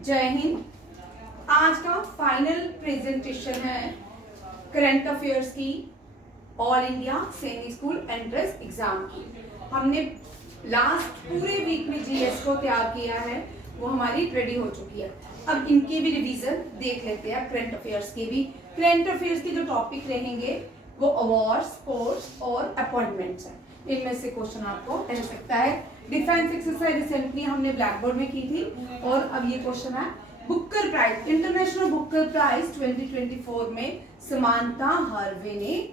जय हिंद। आज का फाइनल प्रेजेंटेशन है करंट अफेयर्स की ऑल इंडिया सैनिक स्कूल एंट्रेंस एग्जाम की। हमने लास्ट पूरे वीक में जीएस को तैयार किया है, वो हमारी रेडी हो चुकी है। अब इनके भी रिवीजन देख लेते हैं, करंट अफेयर्स के भी। करंट अफेयर्स के जो टॉपिक रहेंगे वो अवार्ड्स, स्पोर्ट्स और अपॉइंटमेंट्स हैं। इनमें से क्वेश्चन आपको रह सकता है। डिफेंस एक्सरसाइज रिसेंटली हमने ब्लैक बोर्ड में की थी और अब ये क्वेश्चन है Booker prize, international Booker prize 2024 में समांथा हार्वे ने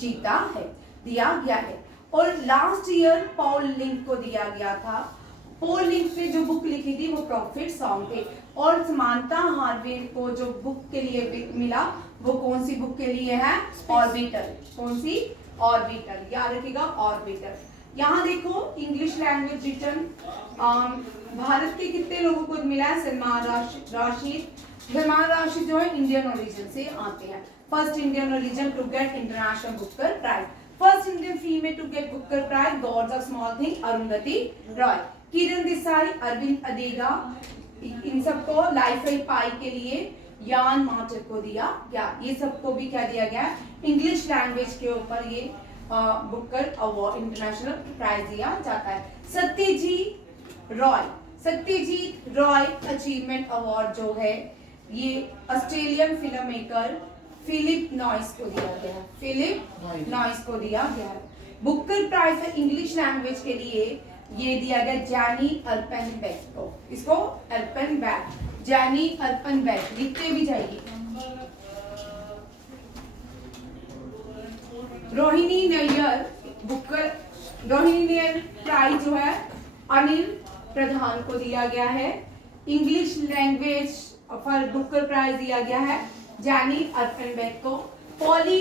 जीता है, दिया गया है। और लास्ट ईयर पॉल लिंक को दिया गया था। पॉल लिंक ने जो बुक लिखी थी वो प्रॉफिट सॉन्ग थे, और समांथा हार्वे को जो बुक के लिए मिला वो कौन सी बुक के लिए है? ऑर्बिटर। कौन सी? ऑर्बिटर। याद रखिएगा, ऑर्बिटर। यहाँ देखो इंग्लिश लैंग्वेज रिटन भारत के कितने लोगों को मिला है? सलमान राशिद। सलमान राशिद जो है इंडियन ओरिजिन से आते हैं। First Indian origin to get international Booker prize. First Indian female to get Booker prize, God's of small thing, Arundhati Roy. Kiran Desai, Aravind Adiga, इन सबको लाइफ ऑफ पाई के लिए यान मार्टर को दिया गया। ये सबको भी क्या दिया गया? इंग्लिश लैंग्वेज के ऊपर ये बुकर अवार्ड, इंटरनेशनल प्राइज दिया जाता है। सत्यजीत रॉय अचीवमेंट अवार्ड जो है ये Australian film maker Phillip Noyce को दिया गया है। फिलिप नॉइस को दिया गया है। बुकर प्राइज है इंग्लिश लैंग्वेज के लिए ये दिया गया जैनी अल्पेनबेक को। इसको अल्पेनबेक, जैनी अल्पेनबेक लिखते भी जाइए। रोहिणी नैयर प्राइज जो है अनिल प्रधान को दिया गया है। English language for Booker prize दिया गया है जैनी अल्पेनबेक को। Polly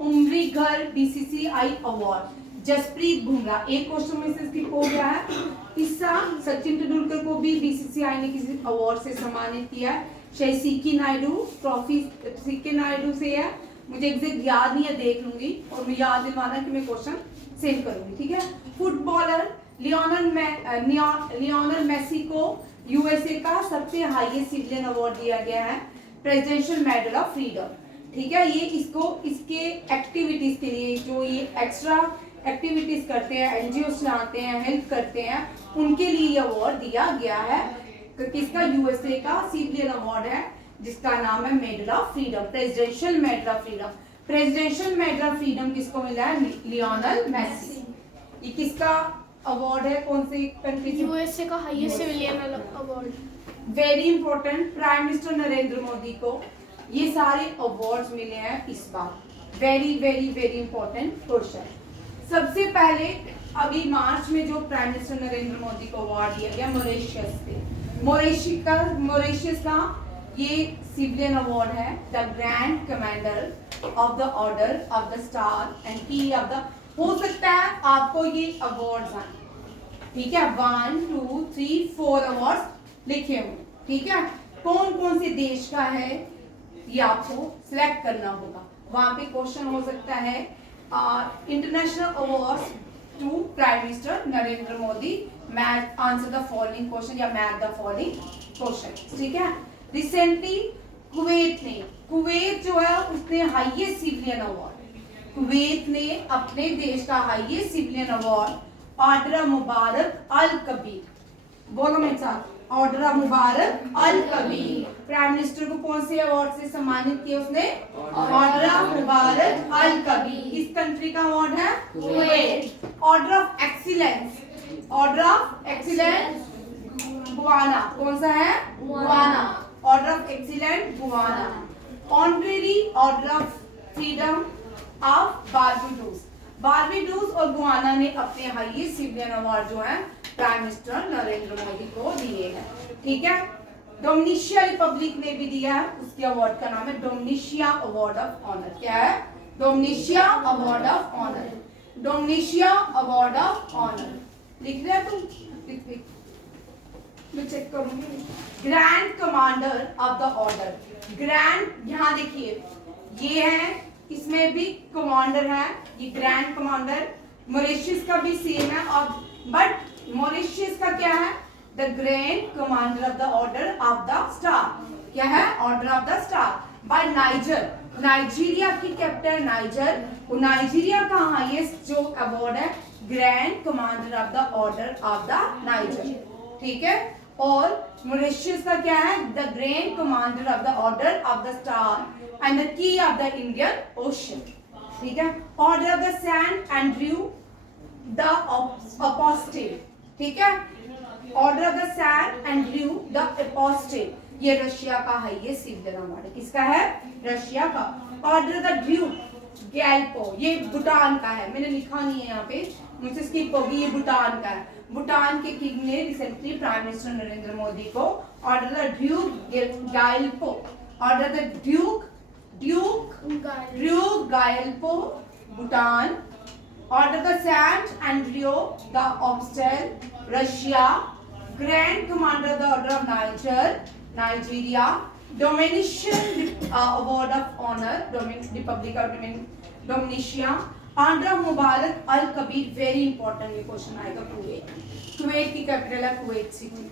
Umrigar BCCI award Jasprit Bumrah. एक क्वेश्चन में से स्किप हो गया है। किस्सा सचिन तेंदुलकर को भी बीसीसीआई ने किसी अवार्ड से सम्मानित किया है। शायद CK Naidu trophy CK Naidu से है, मुझे एग्जैक्ट याद नहीं है, देख लूंगी और मैं याद दिलवाना कि मैं क्वेश्चन सेव करूंगी, ठीक है। फुटबॉलर लियोनल मेसी को यूएसए का सबसे हाईएस्ट सिविलियन अवार्ड दिया गया है, प्रेसिडेंशियल मेडल ऑफ फ्रीडम, ठीक है। ये इसके एक्टिविटीज के लिए जो ये एक्स्ट्रा एक्टिविटीज करते हैं, एनजीओ चलाते हैं, हेल्प करते हैं, उनके लिए ये अवार्ड दिया गया है। किसका? यूएसए का सिविलियन अवार्ड है जिसका नाम है medal of freedom, presidential medal of freedom. Presidential medal of freedom किसको मिला है? Lionel Messi. ये किसका अवार्ड है? कौन सी कंट्री? यूएसए का highest civilian award. Very important, prime minister Narendra Modi को ये सारे अवार्ड्स मिले हैं इस बार। Very very very important question. सबसे पहले अभी मार्च में जो प्राइम मिनिस्टर नरेंद्र मोदी को अवार्ड दिया गया मॉरिशस से। मॉरिशस का ये सिविलियन अवार्ड है, the grand commander of the order of the star and की ऑफ द। हो सकता है आपको ये अवार्ड्स आए, ठीक है। 1 2 3 4 अवार्ड्स लिखे हुए, ठीक है। कौन कौन से देश का है ये आपको सिलेक्ट करना होगा। वहां पे क्वेश्चन हो सकता है international awards to prime minister Narendra Modi, match answer the following question या मैच द फॉलोइंग क्वेश्चन, ठीक है। रिसेंटली कुवैत जो है उसने हाईएस्ट सिविलियन अवार्ड, कुवैत ने अपने देश का हाईएस्ट सिविलियन अवार्ड ऑर्डर मुबारक अल कबीर, बोलो मेरे साथ, ऑर्डर मुबारक अल कबीर। प्राइम मिनिस्टर को कौन से अवार्ड से सम्मानित किया उसने? ऑर्डर मुबारक अल कबीर। इस कंट्री का अवार्ड है Kuwait. Order of excellence, order of excellence Guana, कौन सा है? Guana. Order of excellence Guana. Honorary order of freedom of Barbados और गुआना ने अपने हाईएस्ट सिविलियन अवार्ड जो है प्राइम मिनिस्टर नरेंद्र मोदी को दिए हैं, ठीक है। डोमिनिशिया रिपब्लिक ने भी दिया है, उसके अवार्ड का नाम है डोमिनिशिया अवार्ड ऑफ ऑनर। क्या है? Dominica award of honour, Dominica award of honour. लिख रहे हैं तुम? लिख मैं चेक करूंगी। Grand commander of the order, grand, यहाँ देखिए ये है, इसमें भी कमांडर है, ये ग्रैंड कमांडर। मॉरिशस का भी सेम है, और बट मॉरिशस का क्या है? The grand commander of the order of the star. क्या है? Order of the star by Niger. Nigeria की कैपिटल नाइजर, नाइजीरिया का हाईएस्ट जो अवार्ड है grand commander of the order of the Niger. ठीक है। और मॉरिशस का क्या है? The grand commander of the order of the star and the key of the Indian ocean. ठीक है। Order of the saint Andrew the अपोस्टेल। ठीक है। Order of the saint Andrew the apostle, ये रशिया का highest civilian award है। किसका है? Russia का। ऑर्डर द ड्यूक गैल्पो, ये भूटान का है, मैंने लिखा नहीं है यहाँ पे, मुझसे स्किप होगी, ये भूटान का है। भूटान के किंग ने recently prime minister Narendra Modi को order the Druk Gyalpo, order the Druk Gyalpo Bhutan, order the saint Andrew the apostle Russia, grand commander of the order of Niger Nigeria, Dominican award of honour republic of Dominica, order Mubarak Al Kabeer. Very important ये question आएगा। Kuwait की capital है Kuwait city.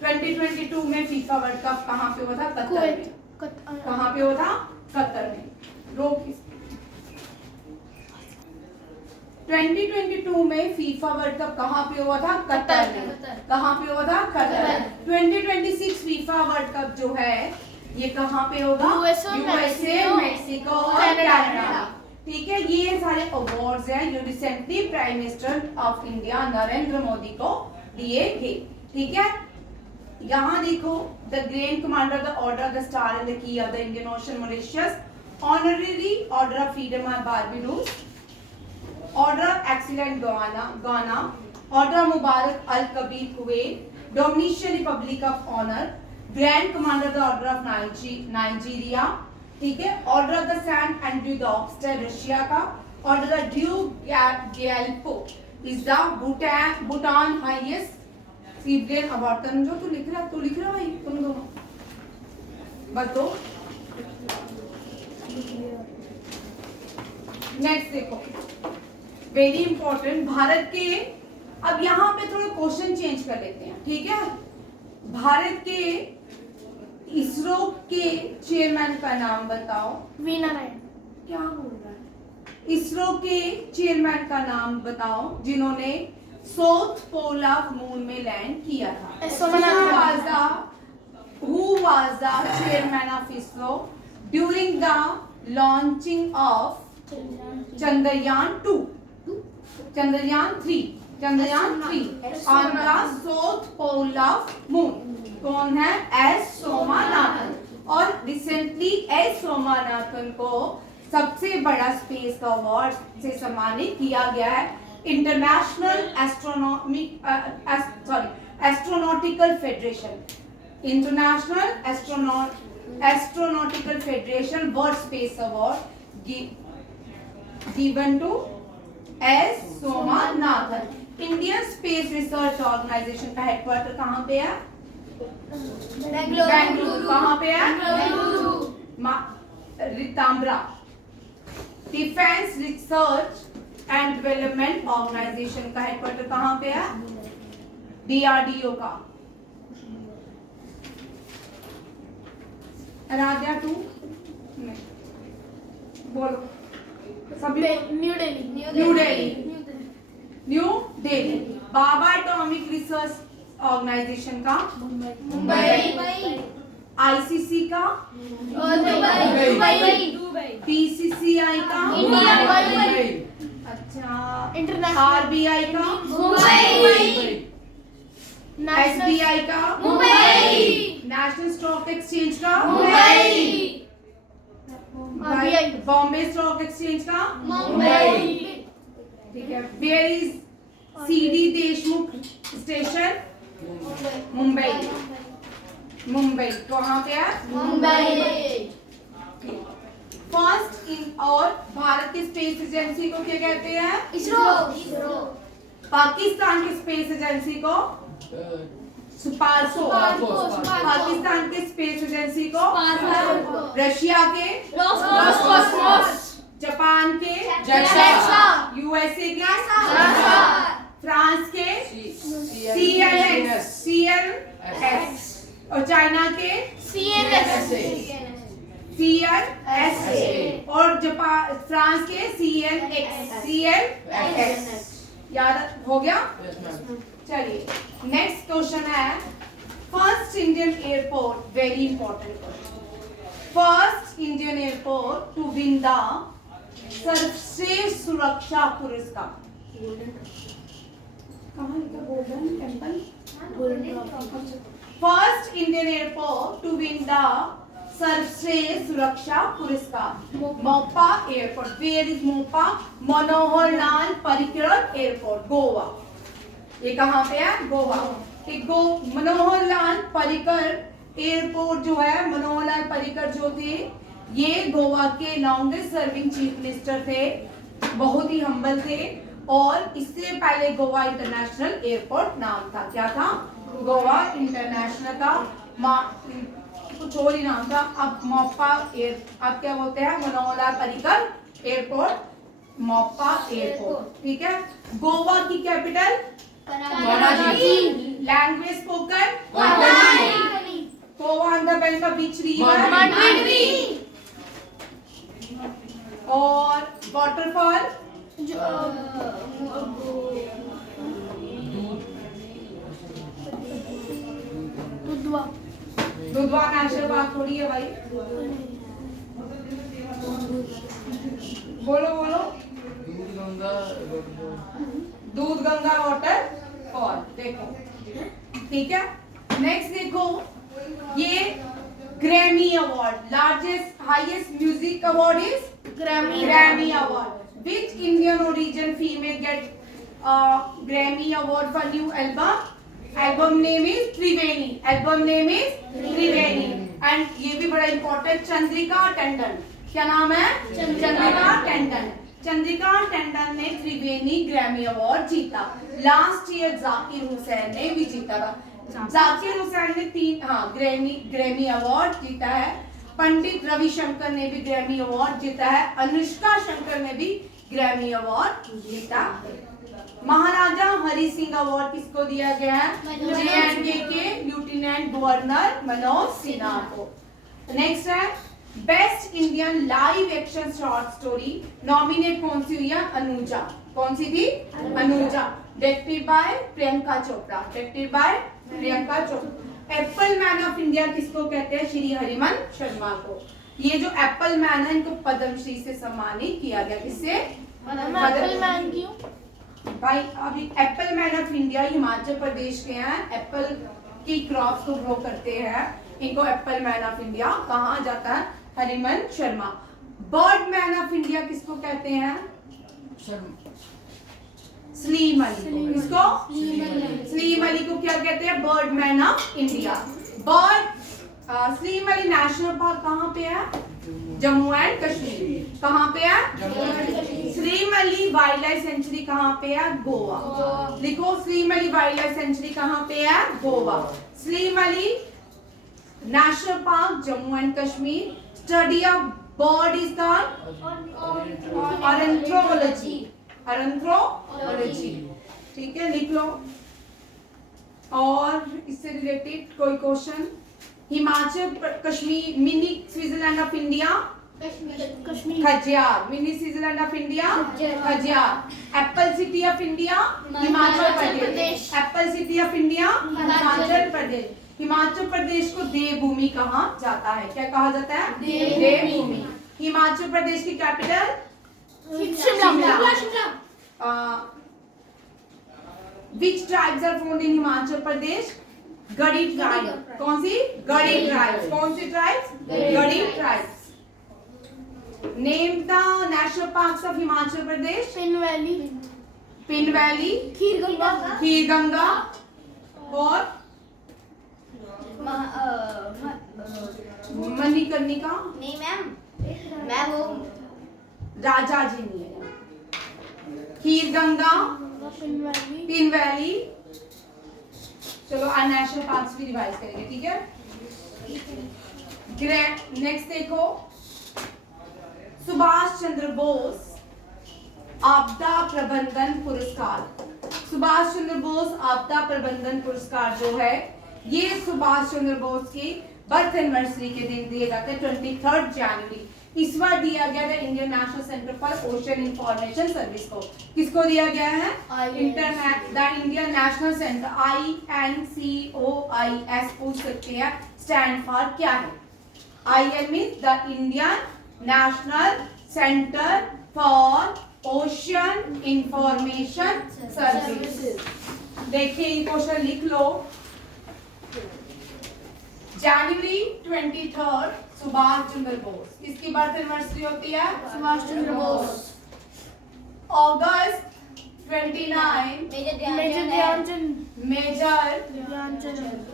2022 में FIFA world cup कहाँ पे हुआ था? Qatar में। कहाँ पे हुआ था? कतर में। 2022 में फीफा वर्ल्ड कप कहाँ पे हुआ था? कतर में। कहाँ पे हुआ था? कतर। 2026 फीफा वर्ल्ड कप जो है ये कहाँ पे होगा? यूएसए, मैक्सिको और कनाडा। ठीक है। ये सारे अवार्ड्स हैं जो recently prime minister of India Narendra Modi को दिए गए। ठीक है। यहाँ देखो, the grand commander of the order of the star and the key of the Indian ocean Mauritius, honorary order of freedom of Barbados, order of excellent Ghana, order of Mubarak Al Kabeer Kuwait, Dominican republic of honour, grand commander of the order of Nigeria. ठीक है। Order of the saint Andrew the apostle Russia का, order of Druk Gyalpo is the Bhutan highest civilian award. जो तू लिख रहा भाई, तुम दोनों बस दो। नेक्स्ट देखो, वेरी इंपॉर्टेंट, भारत के, अब यहाँ पे थोड़ा क्वेश्चन चेंज कर लेते हैं। ठीक है। भारत के इसरो के चेयरमैन का नाम बताओ। वी नारायण। क्या बोल रहा है? इसरो के चेयरमैन का नाम बताओ जिन्होंने साउथ पोल ऑफ मून में लैंड किया था। Who was the chairman of ISRO during the launching of Chandrayaan 2, Chandrayaan 3 on the south pole of moon? कौन है? एस सोमानाथन। और रिसेंटली एस सोमानाथन को सबसे बड़ा स्पेस का अवार्ड से सम्मानित किया गया है। International astronautical federation, international astronautical federation world space award given to S Somanathan. Indian space research organisation का हेडक्वार्टर कहाँ पे है? बेंगलुरु। कहाँ पे है? Ritambara. Defence research and development organisation का हेडक्वार्टर कहाँ पे है? DRDO का। आराध्या 2 बोलो सभी। New Delhi. New Delhi. Bhabha atomic research organisation का मुंबई। ICC का दुबई। PCCI का मुंबई। अच्छा। इंटरनेशनल RBI का मुंबई। SBI का मुंबई। नेशनल स्टॉक एक्सचेंज का Mumbai. RBI। Bombay stock exchange का मुंबई। ठीक है। Where is CD Deshmukh station? Mumbai. कहाँ पे है? मुंबई। फर्स्ट इन, और भारत की स्पेस एजेंसी को क्या कहते हैं? इसरो। पाकिस्तान की स्पेस एजेंसी को स्पार्सो। पाकिस्तान की स्पेस एजेंसी को रशिया के रोसकॉस्मोस। जापान के JAXA। USA के NASA। फ्रांस के CLX और चाइना के CNSA CLSA और जापान फ्रांस के CLX याद हो गया। चलिए नेक्स्ट क्वेश्चन है first Indian airport, very important question. First Indian airport to win the सर्वश्रेष्ठ सुरक्षा पुरस्कार। कहाँ लिखा golden temple? First Indian airport to win the सर्वश्रेष्ठ सुरक्षा पुरस्कार Mopa airport. Where is Mopa? Manohar Lal Parrikar airport, Goa. ये कहाँ पे है? गोवा। मनोहर लाल परिकर एयरपोर्ट जो है, मनोहर लाल परिकर जो थे ये गोवा के लॉन्गेस्ट सर्विंग चीफ मिनिस्टर थे, बहुत ही हम्बल थे और इससे पहले गोवा इंटरनेशनल एयरपोर्ट नाम था। क्या था? गोवा इंटरनेशनल का कुछ और ही नाम था। अब मोपा अब क्या बोलते हैं? Manohar Lal Parrikar airport, Mopa airport. ठीक है। गोवा की capital Panaji. Language spoken Panaji. Goa on the bank of which river? Mandovi. और waterfall? Dudhwa. Dudhwa national park थोड़ी है भाई। बोलो बोलो। दूध गंगा वाटरफॉल। देखो ठीक है। नेक्स्ट देखो ये Grammy award, largest highest music award is Grammy award. Which Indian origin female get Grammy award for new album? Album name is Triveni. Album name is Triveni. And ये भी बड़ा इंपॉर्टेंट, चंद्रिका टंडन। क्या नाम है? चंद्रिका टंडन। चंद्रिका टंडन ने त्रिवेणी ग्रैमी अवार्ड जीता। लास्ट ईयर जाकिर हुसैन ने भी जीता था। जाकिर हुसैन ने ग्रैमी अवार्ड जीता है। पंडित रविशंकर ने भी ग्रैमी अवार्ड जीता है। अनुष्का शंकर ने भी ग्रैमी अवार्ड जीता है। महाराजा हरि सिंह अवार्ड किसको दिया गया है? JNK के लेफ्टिनेंट गवर्नर मनोज सिन्हा को। नेक्स्ट है best Indian live action short story, nominate कौन सी हुई है? अनुजा। कौन सी थी? Anuja. Directed by Priyanka Chopra. Directed by Priyanka Chopra. Apple man of India किसको कहते हैं? श्री हरिमन शर्मा को। ये जो एप्पल मैन है इनको पद्मश्री से सम्मानित किया गया। किससे? एप्पल मैन क्यों? भाई अभी apple man of India Himachal Pradesh के हैं, एप्पल की क्रॉप्स को ग्रो करते हैं, इनको एप्पल मैन ऑफ इंडिया कहा जाता है। Hariman Sharma. Bird man of India किसको कहते हैं? सलीम अली को। किसको? सलीम अली को क्या कहते हैं? Bird man of India. Salim Ali national park कहाँ पे है? जम्मू एंड कश्मीर। कहाँ पे है? Salim Ali wild life sanctuary कहाँ पे है? गोवा। लिखो Salim Ali wild life sanctuary कहाँ पे है? Goa. Salim Ali national park Jammu and Kashmir. Study of bird is the ornithology. Ornithology. ठीक है, लिख लो। और इससे रिलेटेड कोई question? Himachal Kashmir mini Switzerland of India? Kashmir. Khajjiar. Mini Switzerland of India? Khajjiar. Apple city of India? Himachal Pradesh. Apple city of India? Himachal Pradesh. Himachal Pradesh को देवभूमि कहा जाता है? क्या कहा जाता है? देवभूमि। हिमाचल प्रदेश की capital? Shimla. Which tribes are found in Himachal Pradesh? Gaddi tribe. कौन सी? गढ़ी ट्राइब। कौन सी tribes? Gaddi tribes. Name the national parks of Himachal Pradesh? Pin valley. Pin valley, Kheer Ganga और मणिकर्णिका। नहीं मैम, मैं वो राजा जी नहीं है। खीर गंगा, पिन वैली। चलो आज नेशनल पार्क्स भी रिवाइज करेंगे, ठीक है। नेक्स्ट देखो, सुभाष चंद्र बोस आपदा प्रबंधन पुरस्कार। सुभाष चंद्र बोस आपदा प्रबंधन पुरस्कार जो है ये सुभाष चंद्र बोस की बर्थ एनिवर्सरी के दिन दिए जाते हैं 23 जनवरी। इस बार दिया गया था Indian national centre for ocean information service को। किसको दिया गया है? The Indian national centre INCOIS पूछ सकते हैं स्टैंड फॉर क्या है? IN means the Indian national centre for ocean information service. देखिए ये क्वेश्चन लिख लो। जनवरी 23 सुभाष चंद्र बोस, किसकी बर्थ एनिवर्सरी होती है? सुभाष चंद्र बोस। अगस्त 29 मेजर ध्यानचंद। मेजर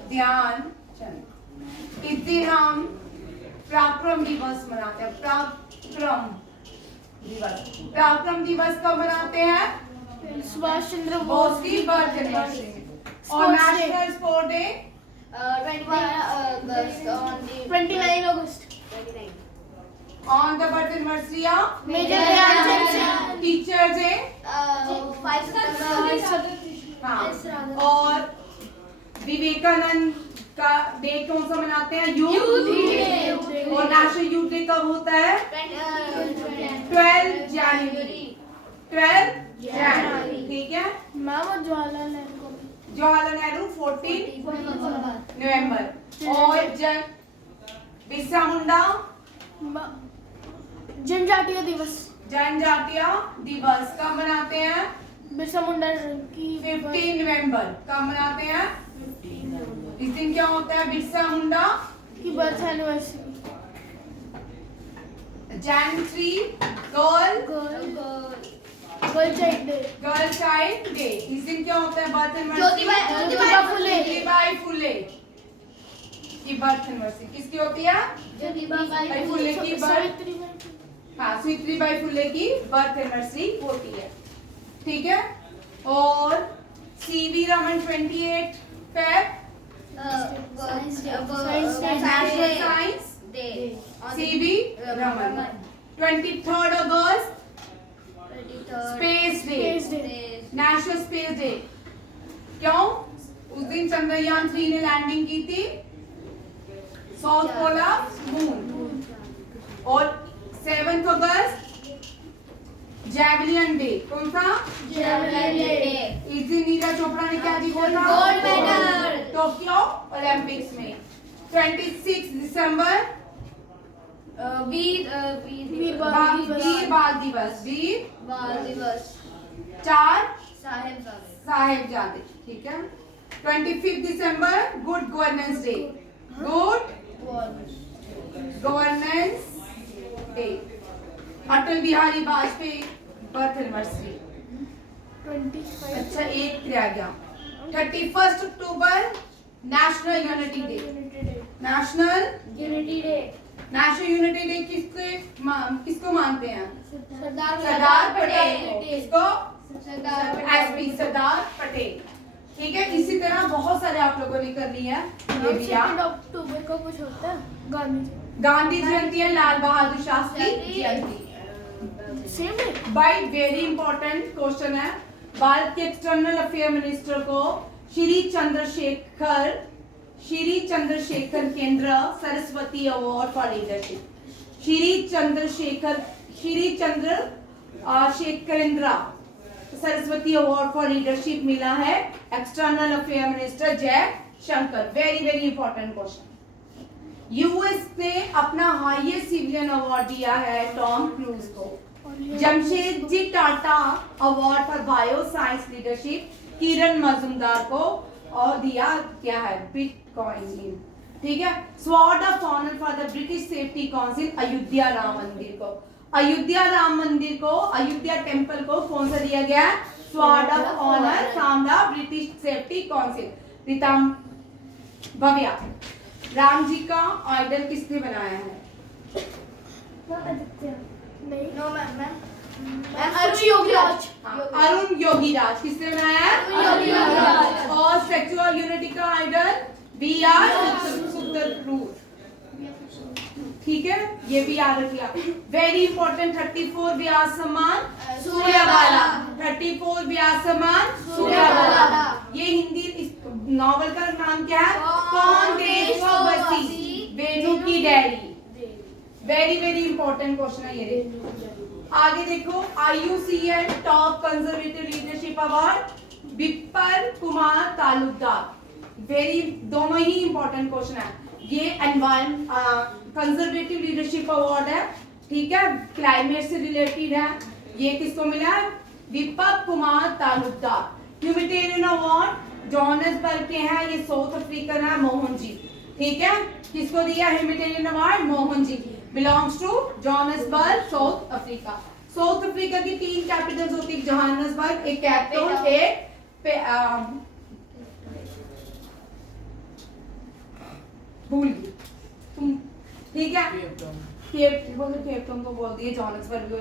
ध्यानचंद। इस दिन हम पराक्रम दिवस मनाते हैं। पराक्रम दिवस कब मनाते हैं? सुभाष चंद्र बोस की बर्थ एनिवर्सरी। और नेशनल स्पोर्ट डे 29 अगस्त। on the birth anniversary of major Dhyanchand. Teacher day. हाँ, और विवेकानंद का डे कौन सा मनाते हैं? Youth day. और नेशनल यूथ डे कब होता है? 12 जनवरी। 12 जनवरी, ठीक है। मैम जवाहरलाल नेहरू 14 नवंबर। और बिरसा मुंडा जनजातीय दिवस। जनजातीय दिवस कब मनाते हैं? बिरसा मुंडा की 15 नवंबर। कब मनाते हैं? इस दिन क्या होता है? बिरसा मुंडा की birth anniversary. Jain 3 girl child day. Girl child day. इस दिन क्या होता है? बर्थ ज्योतिबा फुले। ज्योतिबाई फुले की बर्थ एनिवर्सरी किसकी होती है? ज्योतिबाई फुले की बर्थ। हाँ, सावित्रीबाई फुले की बर्थ एनिवर्सरी होती है, ठीक है। और CV Raman 28 Feb national science day. CV Raman 23 अगस्त space day, national space day. क्यों? उस दिन चंद्रयान 3 ने लैंडिंग की थी साउथ पोल ऑफ मून। और 7 अगस्त जैवलिन डे। कौन सा? Javelin day. इस दिन नीरज चोपड़ा ने क्या जीता था? गोल्ड मेडल टोक्यो ओलंपिक्स में। 26 दिसंबर वीर बाल दिवस। वीर 4 साहेबजादे, ठीक है। 25 दिसंबर good governance day. Good governance day. Atal Bihari Vajpayee birth anniversary. अच्छा, एक रह गया। 31 अक्टूबर national unity day. National unity day किसको मानते हैं? सरदार पटेल को। किसको? एसपी सरदार पटेल, ठीक है। इसी तरह बहुत सारे आप लोगों ने कर लिया है। ये भी आप अक्टूबर को कुछ होता है गांधी जयंती है, Lal Bahadur Shastri Jayanti. Same by very important question है। भारत के एक्सटर्नल अफेयर मिनिस्टर को श्री चंद्रशेखर केंद्र Saraswati award for leadership. Shri Chandrashekharendra Saraswati award for leadership मिला है एक्सटर्नल अफेयर मिनिस्टर जय Shankar. Very very important question. US ने अपना हाईएस्ट सिविलियन अवार्ड दिया है टॉम क्रूज को। Jamshedji Tata award for bio science leadership Kiran Mazumdar को और दिया क्या है? बिटकॉइन, ठीक है। Sword of honour for the British safety council Ayodhya Ram Mandir को। अयोध्या टेम्पल को कौन सा दिया गया? Sword of honour from the British safety council. Ritam Bhavya, Ram ji का आइडल किसने बनाया है? अरुण योगीराज। किसने बनाया है? और सेक्सुअल यूनिटी का आइडल BR सुंदर, ठीक है। है, ये भी याद रखिएगा। वेरी इंपॉर्टेंट 34 व्यास समान सूर्यबाला। 34 व्यास समान सूर्यबाला। ये हिंदी इस नॉवल का नाम क्या है? कौन देश को बसी? वेणु की diary. Very very important question है ये। आगे देखो, IUCN top conservative leadership award Vipper Kumar Talukdar. Very, दोनों ही इंपॉर्टेंट क्वेश्चन है ये। एनवायरमेंट कंजर्वेटिव लीडरशिप अवार्ड है, ठीक है, क्लाइमेट से रिलेटेड है। ये किसको मिला है? Vipper Kumar Talukdar. Humanitarian award Johannesburg के हैं, ये साउथ अफ्रीकन है, मोहन जी, ठीक है। किसको दिया humanitarian award? Mohan ji, belongs to Johannesburg, South Africa. South Africa की 3 कैपिटल्स होती है, जोहान्सबर्ग, एक कैप टाउन, एक भूल गई तुम, ठीक है। केप टाउन तो बोल दिए, जोहान्सबर्ग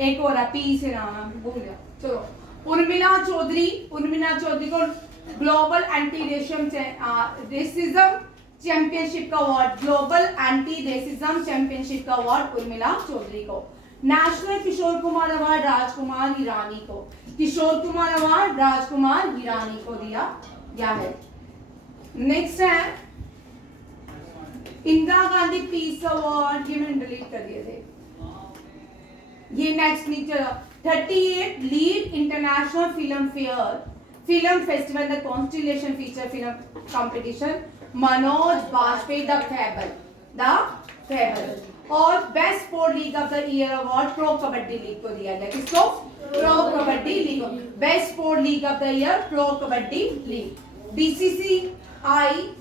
एक और है, पी से नाम है, भूल गया। चलो, उर्मिला चौधरी को ग्लोबल एंटी रेसिज्म चैंपियनशिप का award, global anti racism championship का अवार्ड उर्मिला चौधरी को। नेशनल किशोर कुमार अवार्ड राजकुमार हिरानी को, किशोर कुमार अवार्ड राजकुमार हिरानी को दिया गया है। नेक्स्ट है इंदिरा गांधी पीस अवार्ड, ये मैंने डिलीट कर दिए थे, ये नेक्स्ट नहीं चला। 38 Leeds international film festival the constellation feature film competition, Manoj Bajpayee the fable. और best sport league of the year award pro Kabaddi league को दिया गया। किसको? Pro Kabaddi league. Best sport league of the year pro Kabaddi league.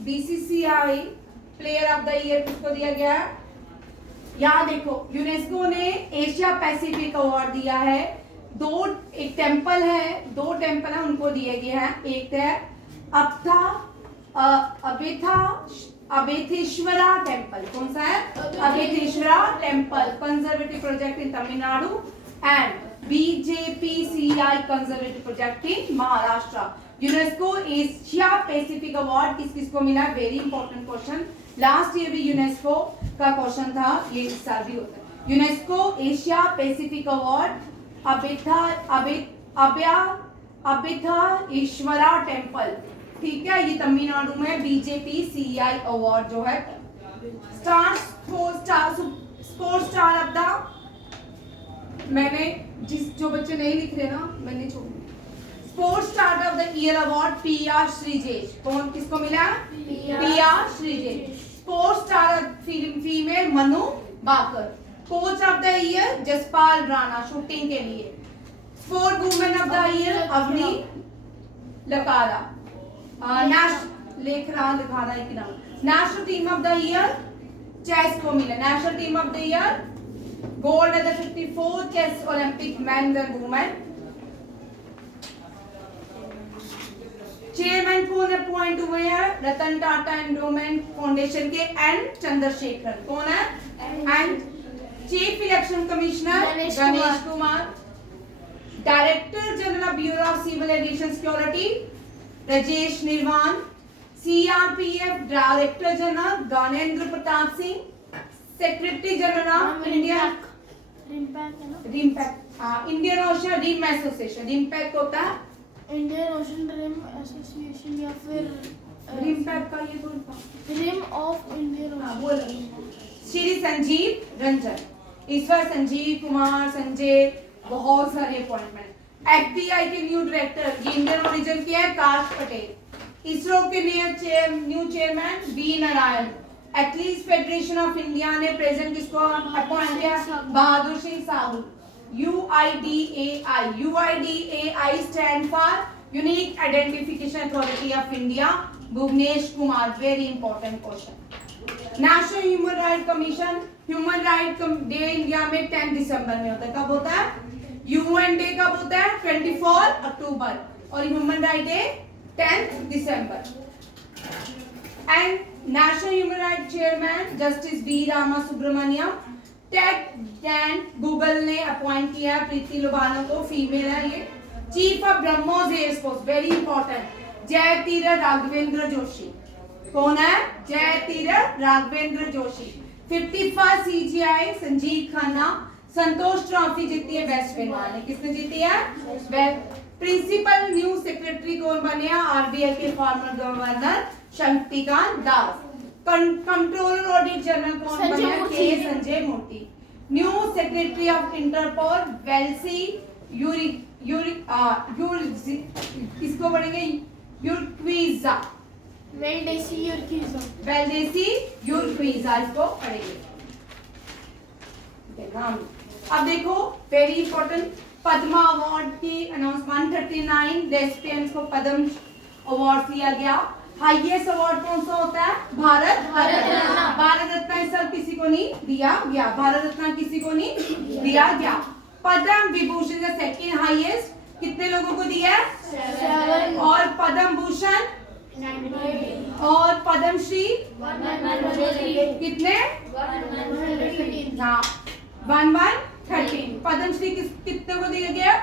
BCCI player of the year किसको दिया गया? यहाँ देखो, यूनेस्को ने एशिया पैसिफिक अवार्ड दिया है। एक टेंपल है, 2 टेंपल है, उनको दिए गए हैं। एक है अबेथेश्वरा टेंपल। कौन सा है? Abatheswara temple, conservative project in Tamil Nadu, and BJPCI conservative project in Maharashtra. UNESCO Asia Pacific award किस किस को मिला? Very important question, last year भी यूनेस्को का क्वेश्चन था, ये इस साल भी होता है। UNESCO Asia Pacific award Abatheswara temple, ठीक है, ये तमिलनाडु में BJPCI अवार्ड जो है। स्पोर्ट्स स्टार ऑफ द, मैंने जो बच्चे नहीं लिख रहे ना, मैंने छोड़ sports star of the year award PR Sreejesh. कौन, किसको मिला? PR Sreejesh. Sports star female Manu Bhaker. Coach of the year Jaspal Rana, shooting के लिए। Sport women of the year Avani Lekhara. National team of the year chess को मिला। National team of the year gold at the 54 chess olympic men and women. Chairman कौन appoint हुए हैं? Ratan Tata endowment foundation के N Chandrasekaran. कौन है? And chief election commissioner Ganesh Kumar. Director general of bureau of civil aviation security Rajesh Nirwan. CRPF director general Gyanendra Pratap Singh. Secretary general of Indian Indian ocean rim association. RIMPAC होता है Indian ocean rim association, या फिर RIMPAC का ये बोलता rim of Indian ocean. Shri Sanjeev Ranjan, Ishwar Sanjeev Kumar, Sanjay, बहुत सारे appointment. FBI के न्यू डायरेक्टर, ये इंडियन ओरिजिन के हैं, काश पटेल। इसरो के new chairman B Narayan. Athletes federation of India ने प्रेजेंट किसको अपॉइंट किया? Bahadur Singh Sahu. UIDAI stand for unique identification authority of India, Bhuvnesh Kumar. Very important question. National human right commission, human right day India में 10 दिसंबर में होता है। कब होता है? UN डे कब होता है? 24 अक्टूबर, और ह्यूमन राइट डे 10 दिसंबर। And national human right chairman justice B Rama Subramanian. Tech and Google ने अपॉइंट किया प्रीति लोबानो को, फीमेल है ये। Chief of BrahMos air force, very important, Jai Tirath Raghavendra Joshi. कौन है? जय तीरथ राघवेंद्र जोशी। 51 CGI संजीव खन्ना। संतोष ट्रॉफी जीती है वेस्ट बंगाल ने। किसने जीती है? प्रिंसिपल न्यू सेक्रेटरी कौन बने हैं? आरबीआई के former governor Shaktikanta Das. Controller audit general कौन बने हैं? K Sanjay Murthy. New secretary of Interpol Valdecy इसको पढ़ेंगे यूरक्विजा। वेल्डेसी यूरक्विजा इसको पढ़ेंगे। अब देखो वेरी इंपॉर्टेंट पद्मा अवार्ड की अनाउंसमेंट 139 रेसिपिएंट्स को पद्म अवार्ड दिया गया। हाईएस्ट अवार्ड कौन सा होता है? भारत रत्न इस साल किसी को नहीं दिया गया। भारत रत्न किसी को नहीं दिया गया। पद्म विभूषण का सेकंड हाईएस्ट कितने लोगों को दिया? 7 और पद्म भूषण और पद्म श्री कितने? हाँ 113। पद्म श्री कितने को दिया गया?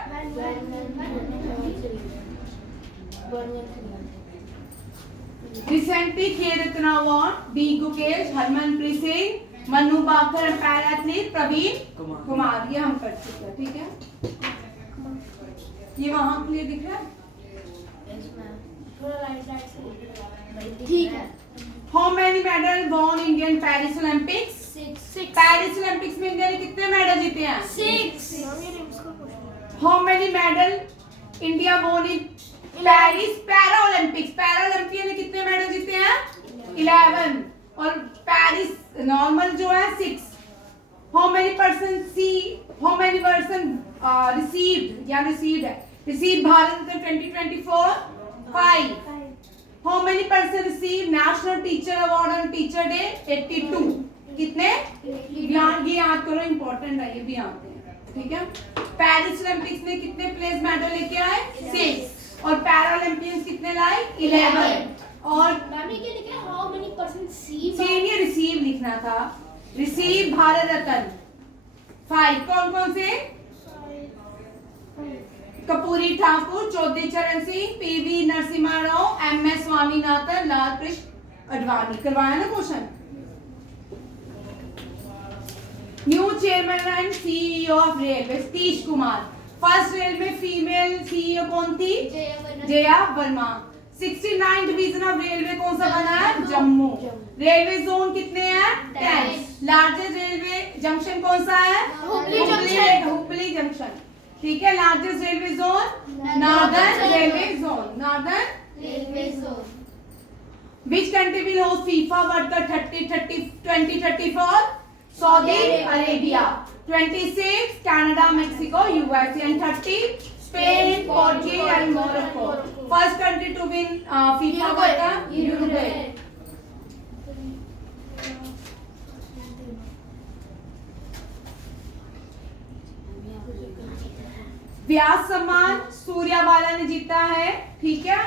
रिसेंटली खेल रत्न अवार्ड बी गुकेश, हरमनप्रीत सिंह, मनु बाकर, पैरा एथलीट प्रवीण कुमार। ये हम कर चुके हैं। ठीक है, ये वहां क्लियर दिख रहा है? ठीक है। How many medal won Indian Paris Olympics? 6 Paris Olympics में इंडिया ने कितने मेडल जीते हैं? 6 how many medal India won in Paris para Olympics? Para Olympian ने कितने मेडल जीते हैं? 11। और पेरिस नॉर्मल जो है 6। हाउ मेनी पर्सन रिसीव्ड है receive Bharat Ratna 2024? 5। How many person receive national teacher award on teacher day? 82। कितने? ये याद करो, इंपॉर्टेंट है, ये भी आते हैं। ठीक है, पेरिस ओलंपिक्स में कितने प्लेस मेडल लेके आए? 6। और पैरा ओलंपियंस कितने लाए? 11। और how many person senior receive लिखना था। रिसीव भारत रत्न 5। कौन कौन से? कपूरी ठाकुर, चौधरी चरण सिंह, पीवी नरसिम्हा राव, एमएस स्वामीनाथन, लाल कृष्ण अडवाणी। करवाया ना question? New chairman and CEO of railway Satish Kumar. First railway female CEO कौन थी? Jaya Verma. 69 division of railway कौन सा बना है? जम्मू। रेलवे जोन कितने हैं? 10। लार्जेस्ट रेलवे जंक्शन कौन सा है? हुबली जंक्शन। ठीक है, largest railway zone northern railway zone. Which country will host FIFA world cup 2034? Saudi Arabia. 26 Canada, Mexico, USA and 30 Spain, Portugal and Morocco. First country to win FIFA world cup? Uruguay. Vyas Samman Suryabala ने जीता है। ठीक है,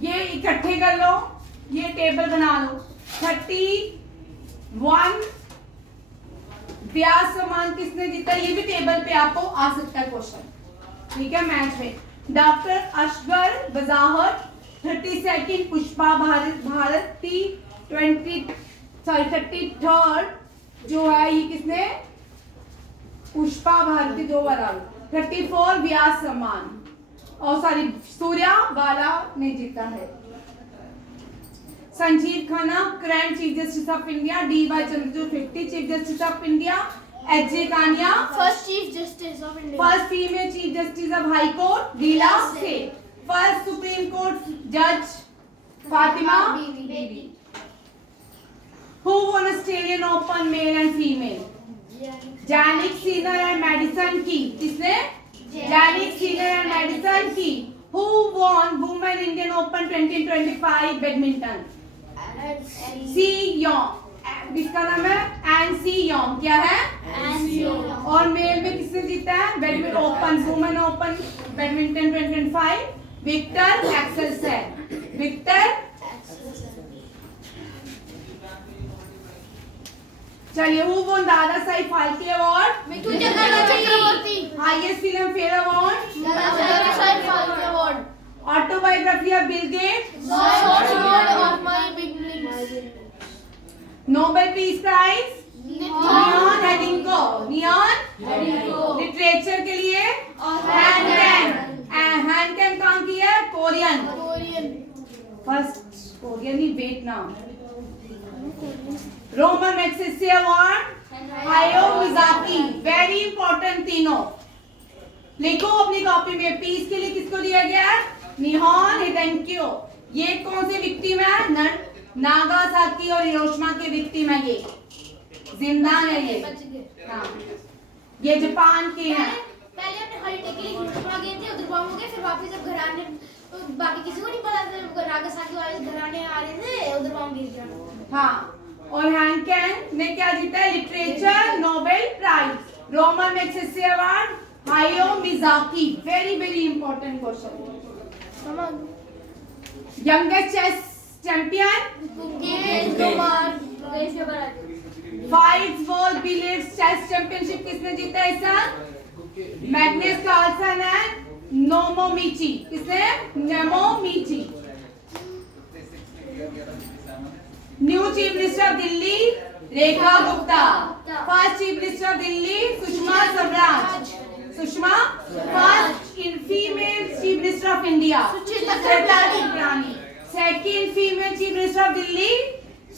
ये इकट्ठे कर लो, ये table बना लो। 31 व्यास सम्मान किसने जीता? ये भी टेबल पे आपको आ सकता है क्वेश्चन। ठीक है, मैथ में डॉक्टर असगर बजाहट। 32 पुष्पा भारती 33rd जो है ये किसने? पुष्पा भारती 2 बार। 34 व्यास सम्मान और सॉरी सूर्या बाला ने जीता है। Sanjiv Khanna current chief justice of India. D Y. Chandrachud 50 chief justice of India. H J. Kania first chief justice of India. First female chief justice of high court Leela Seth. First supreme court जज Fatima Beevi. Who won Australian open male and female? Jannik Sinner and Madison Keys. किसने? Jannik Sinner and Madison Keys. Who won women Indian open 2025 badminton? Se Young. इसका नाम है N C Yong. क्या है? और mail में किसने जीता है? Badminton open women open badminton 2025 Viktor Axelsen. Viktor. चलिए, who won Dada Sahib Phalke award? Mithun Chakraborty. Highest Filmfare award? Dada Sahib Phalke award. Autobiography of Bill Gates? Short story of my beginnings. Nobel peace prize? नियॉन हेडिंग को, नियॉन लिटरेचर के लिए हैंड कैन, हैंड कैन कहाँ की है? कोरियन, फर्स्ट कोरियन ही वेट नाउ। Ramon Magsaysay award Hayao Miyazaki, very important तीनों लिखो अपनी कॉपी में। पीस के लिए किसको दिया गया है? निहोन हिडेंक्यो। ये कौन से विक्टिम है? नागासाकी और हिरोशिमा के विक्टिम है, ये जिंदा है ये। हाँ, ये जापान के हैं। पहले अपने हॉलिडे के लिए हिरोशिमा गए थे, उधर बम हो गए, फिर वापस जब घर आने तो बाकी किसी को नहीं पता था, नागासाकी वाले घर आने आ रहे थे, उधर बम गिर गया। हाँ, और हैंड कैन ने क्या जीता है? Literature Nobel prize. Ramon Magsaysay award Hayao Miyazaki, very very important question. Youngest chess champion? 5 world billiards chess championship किसने जीता है इस साल? मैग्नस कार्लसन एंड नोमोमिची। किसने? नोमोमिची। New chief minister of Delhi Rekha Gupta. First chief minister of Delhi Sushma Swaraj. Sushma. First female chief minister of India Suchitra तृप्रानी। Second female chief minister of Delhi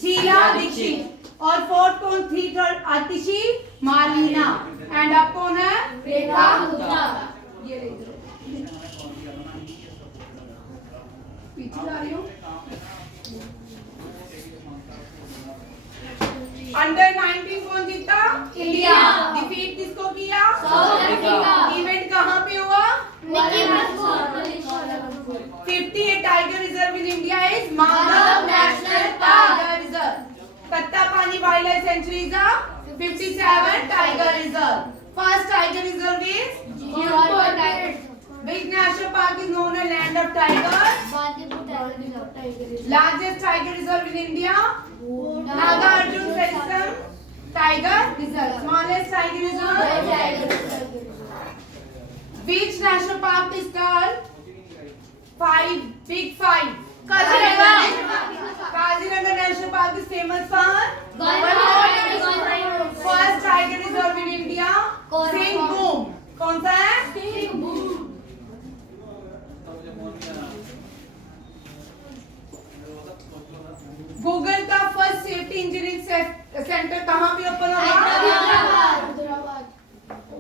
Sheila Dikshit. और फोर्थ कौन थी? Third Atishi Marlina. एंड अब कौन है? रेखा गुप्ता। ये पीछे जा रही हूँ। अंडर 19 कौन जीता? इंडिया। डिफीट किसको किया? South Africa. इवेंट कहाँ पे हुआ? 58 tiger reserve in India is Manav national tiger reserve. Kattapani wildlife sanctuary is 57 tiger reserve. First tiger reserve is Which national park is known as land of tigers? Largest tiger reserve in India? Nagarjuna Sarovar Tiger Reserve. Smallest tiger reserve? Which national park is called Big Five? Kaziranga. Kaziranga National Park is famous for first tiger reserve in India. Singhbhum. कौन सा है? Google का first safety engineering centre कहाँ पे open होगा?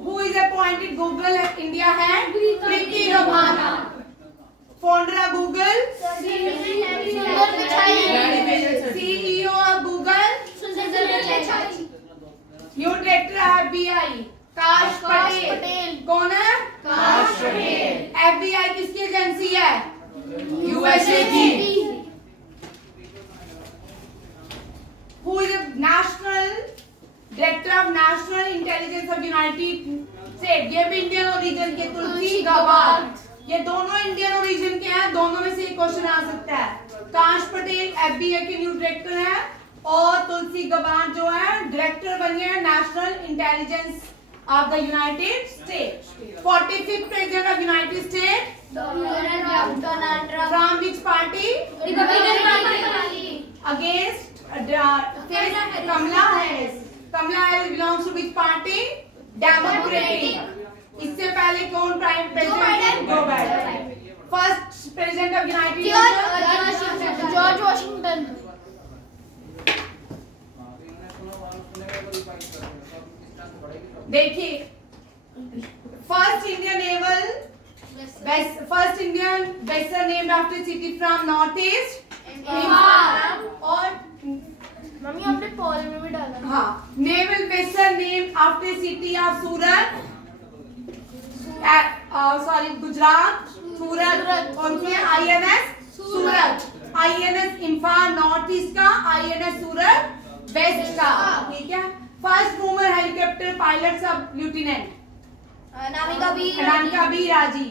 Who is appointed Google India head? Priti Robhana. Founder of Google? CEO of Google? New director of FBI? काश पटेल। कौन है? काश पटेल। FBI किसकी एजेंसी है? USA की। Who is the national director of national intelligence of United States? ये भी Indian origin के तुलसी गबार्ड। ये दोनों इंडियन ओरिजिन के हैं, दोनों में से एक क्वेश्चन आ सकता है। काश पटेल FBI के न्यू डायरेक्टर हैं और तुलसी गबार्ड जो है डायरेक्टर बनी है national intelligence of the United states. 45th president of United States? Donald Trump. From which party? Republican Party. Against Kamala Harris. Kamala Harris belongs to which party? Democratic. इससे पहले कौन prime president? Joe Biden. First president of United George Washington. देखिए, first Indian naval vessel named after city from north east Imphal। और mummy आपने poll में भी डाला। हाँ, naval vessel named after city of Surat. Sorry, Gujarat. Surat कौन सी है? INS Surat. INS Imphal north east का, INS सूरत वेस्ट का। ठीक है। First woman helicopter pilot sub lieutenant Namika B Raji.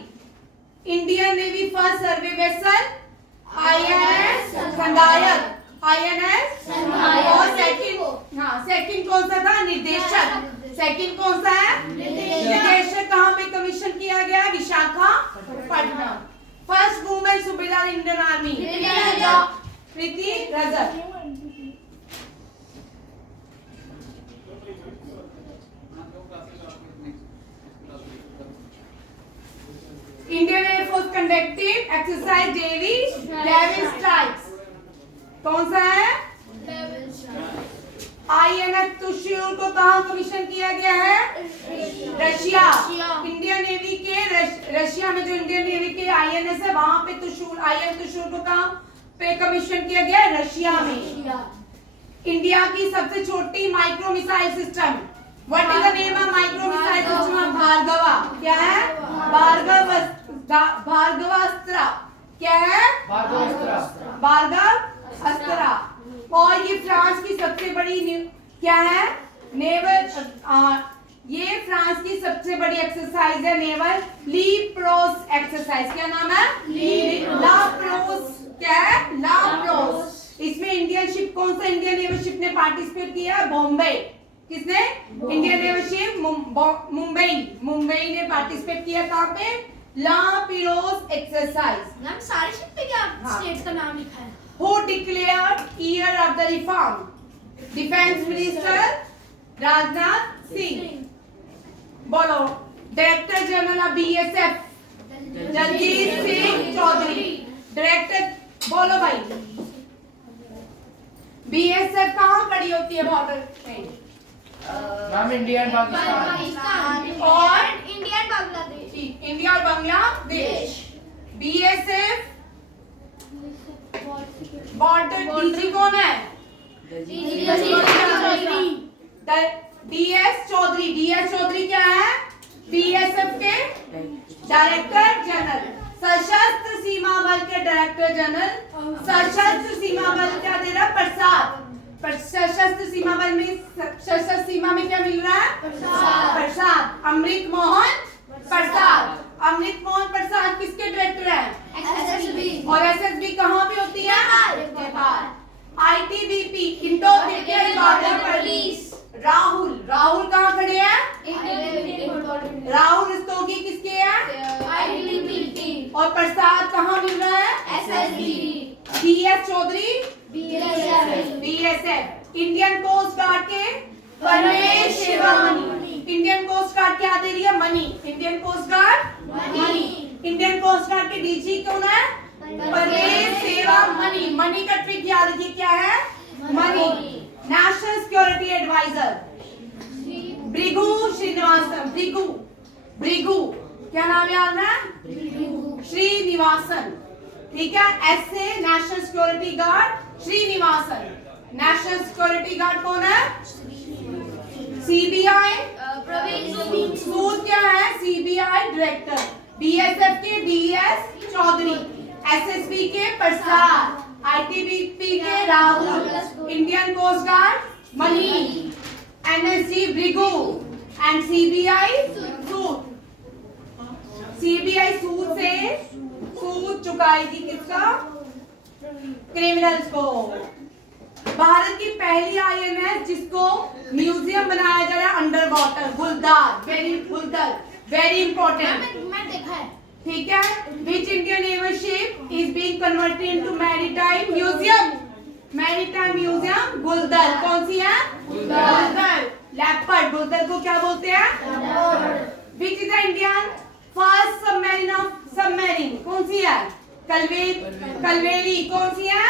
Indian navy first सर्वे वेसल INS संधायक। INS और सेकंड कौन सा था? निर्देशक। सेकंड कौन सा है? निर्देशक कहाँ पे कमीशन किया गया? विशाखापट्टनम। फर्स्ट वुमेन सूबेदार इंडियन आर्मी? प्रीति रजक। एक्सरसाइज डेविल स्ट्राइक्स कौन सा है? INS त्रिशूल को कहाँ कमीशन किया गया है? रशिया। इंडियन नेवी के रशिया में जो इंडियन नेवी के INS है वहां पे त्रिशूल INS त्रिशूल को कहाँ पे कमीशन किया गया है? रशिया में। इंडिया की सबसे छोटी micro missile system, what is the name of micro missile system? Bhargava. क्या है? भार्गवास्त्र। क्या है? भार्गवास्त्र। और ये फ्रांस की सबसे बड़ी क्या है? नेवल ये फ्रांस की सबसे बड़ी एक्सरसाइज है नेवल लीप्रोस एक्सरसाइज। क्या नाम है? लाप्रोस। क्या है? लाप्रोस। इसमें इंडियन शिप कौन सा इंडियन नेवल शिप ने पार्टिसिपेट किया? बॉम्बे। किसने? इंडियन नेवल शिप मुंबई ने पार्टिसिपेट किया। कहाँ पे? लाप्रोस एक्सरसाइज। मैम सारे शिप पे क्या स्टेट का नाम लिखा है? Who declared year of the reform? Defense Minister Rajnath Singh. बोलो। Director general of BSF Jagjit Singh Chaudhary. Director बोलो भाई। BSF कहाँ खड़ी होती है बॉर्डर पे? मैम इंडिया एंड पाकिस्तान और इंडिया एंड बांग्लादेश। इंडिया और बांग्लादेश। BSF बॉर्डर डीजी कौन है? DS चौधरी क्या है? BSF के डायरेक्टर जनरल। सशस्त्र सीमा बल के डायरेक्टर जनरल। सशस्त्र सीमा बल क्या दे रहा है? प्रसाद। सशस्त्र सीमा बल में सशस्त्र सीमा में क्या मिल रहा है? प्रसाद। अमृत मोहन प्रसाद। अमृत मोहन प्रसाद किसके डायरेक्टर है? और SSB कहाँ पे होती है? Nepal. ITBP Indo Tibet border police. Rahul कहाँ खड़े हैं? राहुल रस्तोगी किसके हैं? ITBP। और प्रसाद कहाँ मिल रहा है? SSB। DS Chaudhary BSF। Indian coast guard के परमेश सेवा मनी। इंडियन कोस्ट गार्ड क्या दे रही है? Money. Indian coast guard money. Indian coast guard के DG कौन है? परमेश सेवा मनी। मनी का ट्रिक याद रखिए क्या है? Money. National security adviser Bhrigu Srinivasan. Bhrigu क्या नाम याद है? श्रीनिवासन। ठीक है। ऐसे national security guard Srinivasan. National security guard कौन है? CBI सूद क्या है? CBI director. BSF के DS चौधरी। SSB के प्रसाद। ITBP के Rahul. Indian coast guard money. NSG Bhrigu and CBI Sood. CBI Sood से सूद चुकाएगी किसका? क्रिमिनल्स को। भारत की पहली INS जिसको म्यूजियम बनाया जा रहा है underwater, Guldar. Very important. मैं देखा है। ठीक है। Which Indian naval ship is being converted into maritime museum? Maritime museum Guldar. कौन सी है? गुलदर। लेपर्ड। गुलदर को क्या बोलते हैं? विच is the Indian first submarine? कौन सी है? कलवेरी। कौन सी है?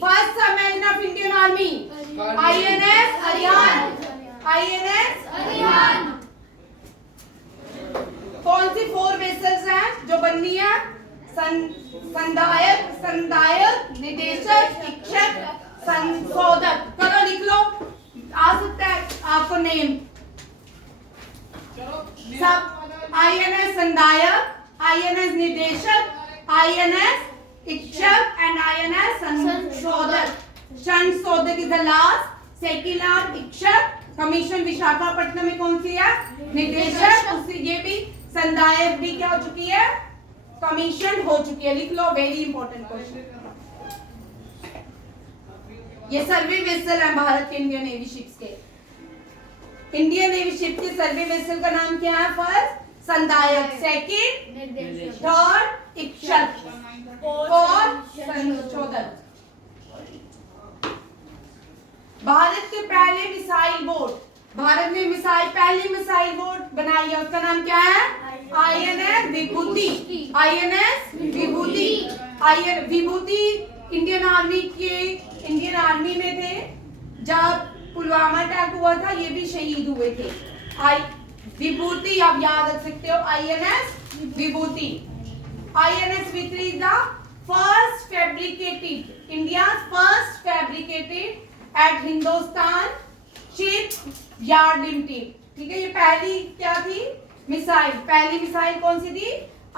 First submarine of Indian army? INS Arihant. INS Arihant. कौन सी 4 वेसल्स हैं जो बननी है? संधायक, निदेशक, शिक्षक, संशोधक। करो लिख लो। आ सकता है आपको नेम सब। INS संधायक, INS निदेशक, INS शिक्षक एंड INS संशोधक। संशोधक इज द लास्ट। सेकिलार शिक्षक। कमीशन विशाखापट्टनम में कौन सी है? निदेशक। उससे ये भी संधायक भी क्या हो चुकी है? कमीशन हो चुकी है। लिख लो। Very important question. ये सर्वे वेसल है भारत के इंडियन नेवी शिप्स के। इंडियन नेवी शिप के सर्वे वेसल का नाम क्या है? फर्स्ट संधायक, सेकंड, थर्ड शिक्षक, फोर्थ संशोधक। भारत के पहले मिसाइल बोट, भारत ने पहली मिसाइल बोट बनाई है, उसका नाम क्या है? INS विभूति, INS विभूति, विभूति इंडियन आर्मी में थे जब पुलवामा अटैक हुआ था, ये भी शहीद हुए थे। विभूति आप याद रख सकते हो, INS Vibhuti. INS victory is the first fabricated, India's first fabricated at Hindustan ship yard limited. ठीक है, ये पहली क्या थी मिसाइल, पहली मिसाइल कौन सी थी?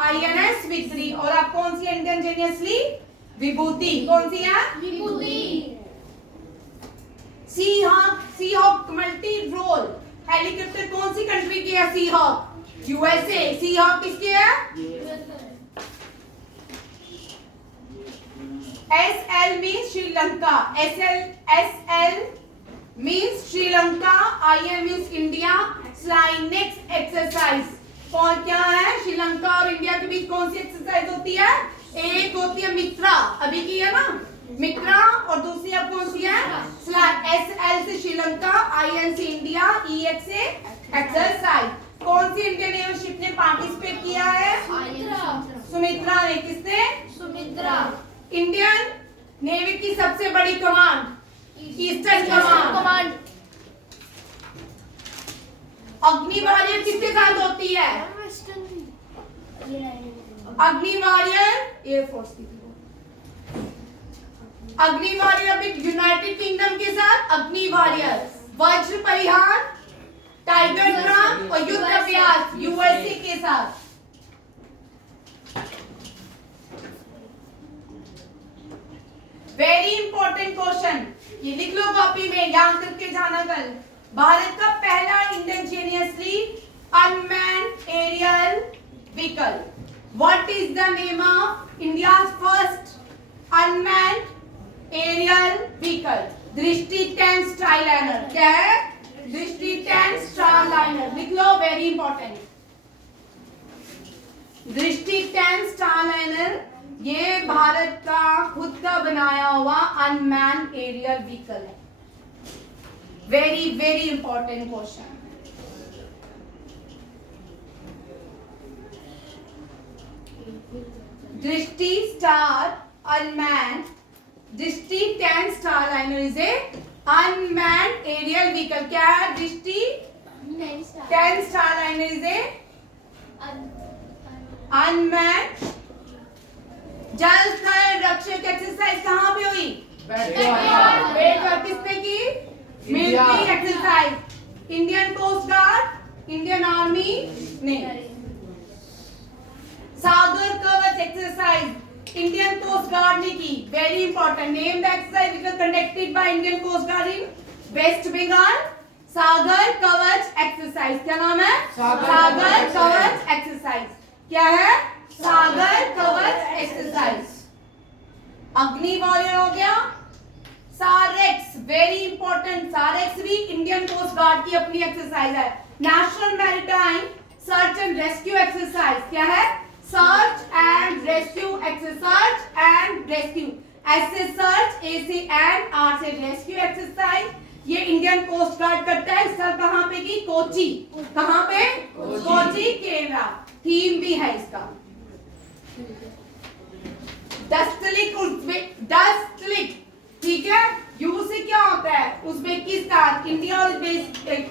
INS victory. और आप कौन सी इंडियनजेनियसली? विभूति। कौन सी है? विभूति। सीहॉक मल्टी रोल हेलीकॉप्टर कौन सी कंट्री की है? Seahawk USA। सीहॉक किसकी है? SL means Sri Lanka, SL means Sri Lanka, IN means India, SLINEX next exercise. और क्या है? श्रीलंका और इंडिया के बीच कौन सी एक्सरसाइज होती है? एक होती है मित्रा, अभी की है ना मित्रा, और दूसरी अब कौन सी है? SL से श्रीलंका, IN से इंडिया, EX से एक्सरसाइज। कौन सी इंडियन नेवल शिप ने पार्टिसिपेट किया है? सुमित्रा ने। किसने? सुमित्रा। इंडियन नेवी की सबसे बड़ी कमांड ईस्टर्न कमांड। अग्नि वॉरियर किसके साथ होती है? अग्नि वॉरियर एयरफोर्स की। अग्नि वॉरियर अभी यूनाइटेड किंगडम के साथ अग्नि वॉरियर, वज्र परिहार, टाइगर ड्रम और युद्ध अभ्यास USA के साथ। वेरी इंपॉर्टेंट क्वेश्चन, ये लिख लो कॉपी में, याद करके जाना कल। भारत का पहला indigenously unmanned aerial vehicle, what is the name of India's first unmanned aerial vehicle? Drishti 10 Starliner. क्या है? दृष्टि 10 स्टारलाइनर, लिख लो, वेरी इंपॉर्टेंट। दृष्टि 10 स्टारलाइनर ये भारत का खुद का बनाया हुआ अनमैन्ड एरियल व्हीकल है। Very very important question. Drishti star unmanned, Drishti 10 starliner is a unmanned aerial vehicle. क्या है? दृष्टि 10 स्टारलाइनर इज ए अनमैन्ड। जल थल रक्षक एक्सरसाइज कहाँ पे हुई? बेटवा। किसने की? Military exercise. Indian coast guard, Indian army ने। Sagar Kavach exercise Indian coast guard ने की। Very important, name the exercise which was conducted by Indian coast guard in west Bengal. Sagar Kavach exercise. क्या नाम है? सागर कवच एक्सरसाइज। क्या है? सागर कवच एक्सरसाइज। अग्नि वॉरियर हो गया। सारेक्स, वेरी इंपॉर्टेंट, सारेक्स भी इंडियन कोस्ट गार्ड की अपनी एक्सरसाइज है। National maritime search and rescue exercise. क्या है? Search and rescue exercise, and rescue, S से सर्च, A से एंड, R से रेस्क्यू एक्सरसाइज। ये इंडियन कोस्ट गार्ड करता है। इसका कहाँ पे की? कोची। कहाँ पे? कोची, केरला। थीम भी है इसका। दस्तलिक, ठीक है। यू से क्या होता है? उज्बेकिस्तान। इंडिया और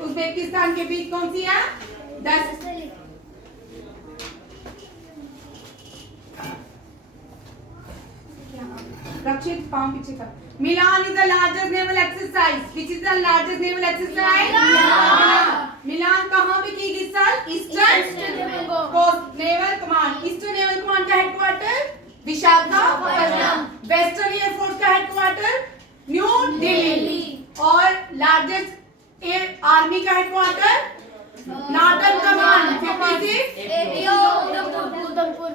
उज्बेकिस्तान के बीच कौन सी है? दस्तलिक। रक्षित पाम पीछे कर। Milan is the largest naval exercise. Which is the largest naval exercise? Milan कहाँ पे की गई sir? Eastern coast naval command. Eastern naval command का हेडक्वार्टर विशाखापट्टनम। वेस्टर्न एयरफोर्स का हेडक्वार्टर न्यू दिल्ली। और लार्जेस्ट एयर आर्मी का headquarter northern command 56 Udhampur.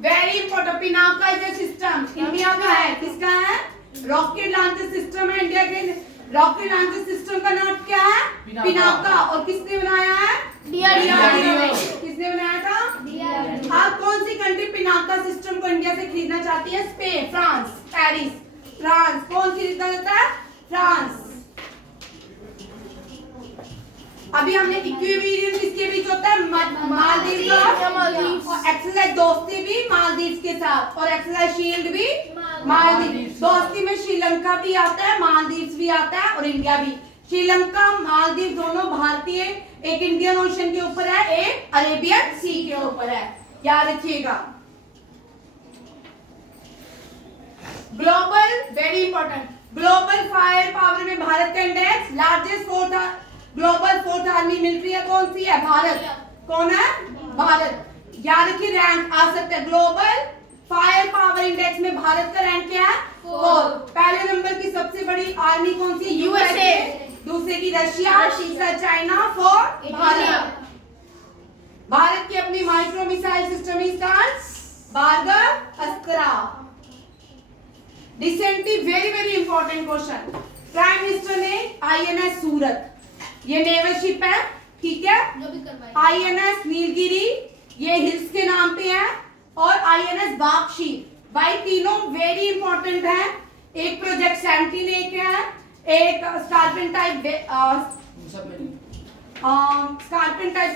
Very important, Pinaka is a system, India का है। किसका है? रॉकेट लॉन्चर सिस्टम है इंडिया के। रॉकेट लॉन्चर सिस्टम का नाम क्या है? पिनाका। और किसने बनाया है? DRDO। किसने बनाया था? DRDO। आप कौन सी कंट्री पिनाका सिस्टम को इंडिया से खरीदना चाहती है? Spain, France, Paris, France. कौन खरीदना चाहता है? फ्रांस। अभी हमने इक्विलिब्रियम किसके बीच होता है, मालदीव और एक्सरसाइज दोस्ती भी मालदीव के साथ, और एक्सरसाइज शील्ड भी मालदीव। दोस्ती में श्रीलंका भी आता है, मालदीव भी आता है और इंडिया भी। श्रीलंका मालदीव दोनों भारतीय, एक इंडियन ओशन के ऊपर है, एक अरेबियन सी के ऊपर है, याद रखिएगा। Global very important, global fire power में भारत का index, largest fourth global fourth army military है कौन सी है, भारत। कौन है, भारत। याद रखिए रैंक आ सकता है, ग्लोबल फायर पावर इंडेक्स में भारत का रैंक क्या है, 4। पहले नंबर की सबसे बड़ी आर्मी कौन सी, यूएसए, दूसरे की रशिया, तीसरा चाइना, 4 भारत। भारत की अपनी micro missile system Bhargav Astra. Recently very very important question, prime minister ने आईएनएस सूरत, ये नेवल शिप है, ठीक है, जो भी करवाए, आईएनएस नीलगिरी ये हिल्स के नाम पे है, और आईएनएस बागशी, भाई तीनों वेरी इंपॉर्टेंट है। एक प्रोजेक्ट 17A का है, एक स्कॉर्पियन टाइप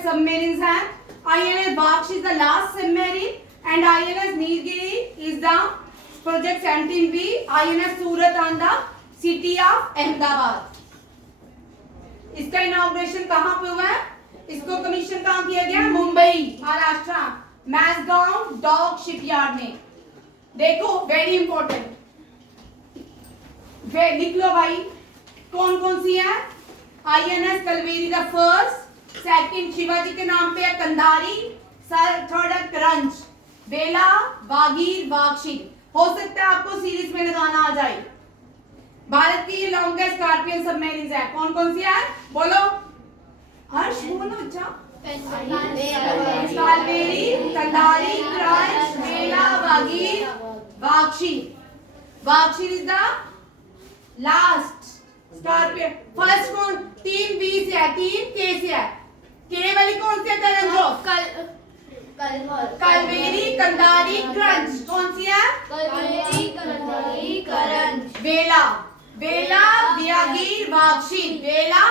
सबमरीन्स है। आईएनएस बागशी is the last submarine and INS Nilgiri is the project 17B, INS Surat on the city of Ahmedabad. इसका इनॉग्रेशन कहां पे हुआ है, इसको कमीशन कहां किया गया, मुंबई महाराष्ट्र, मैसगांव डॉक शिपयार्ड में। देखो वेरी इंपॉर्टेंट, लिख लो भाई कौन कौन सी है, INS Kalvari the first, second Shivaji के नाम पे है कंधारी, थर्ड है करंज, बेला, वागीर, वागशीर। हो सकता है आपको सीरीज में लगाना आ जाए। भारत की लॉन्गेस्ट स्कॉर्पियन सबमरीन्स है, कौन कौन सी है, बोलो हर्ष, बोलो बच्चा। Kalvari, Khanderi, Karanj, Vela, Vagir, Vagsheer. Vagsheer is the last scorpion. First कौन, 3B से है, 3K से है, K वाली कौन सी है, तरंजो, कालवेरी, कंधारी, करंज, कौन सी है, कालवेरी, कंधारी, करंज, बेला, बेला, वागीर, वागशीर, बेला,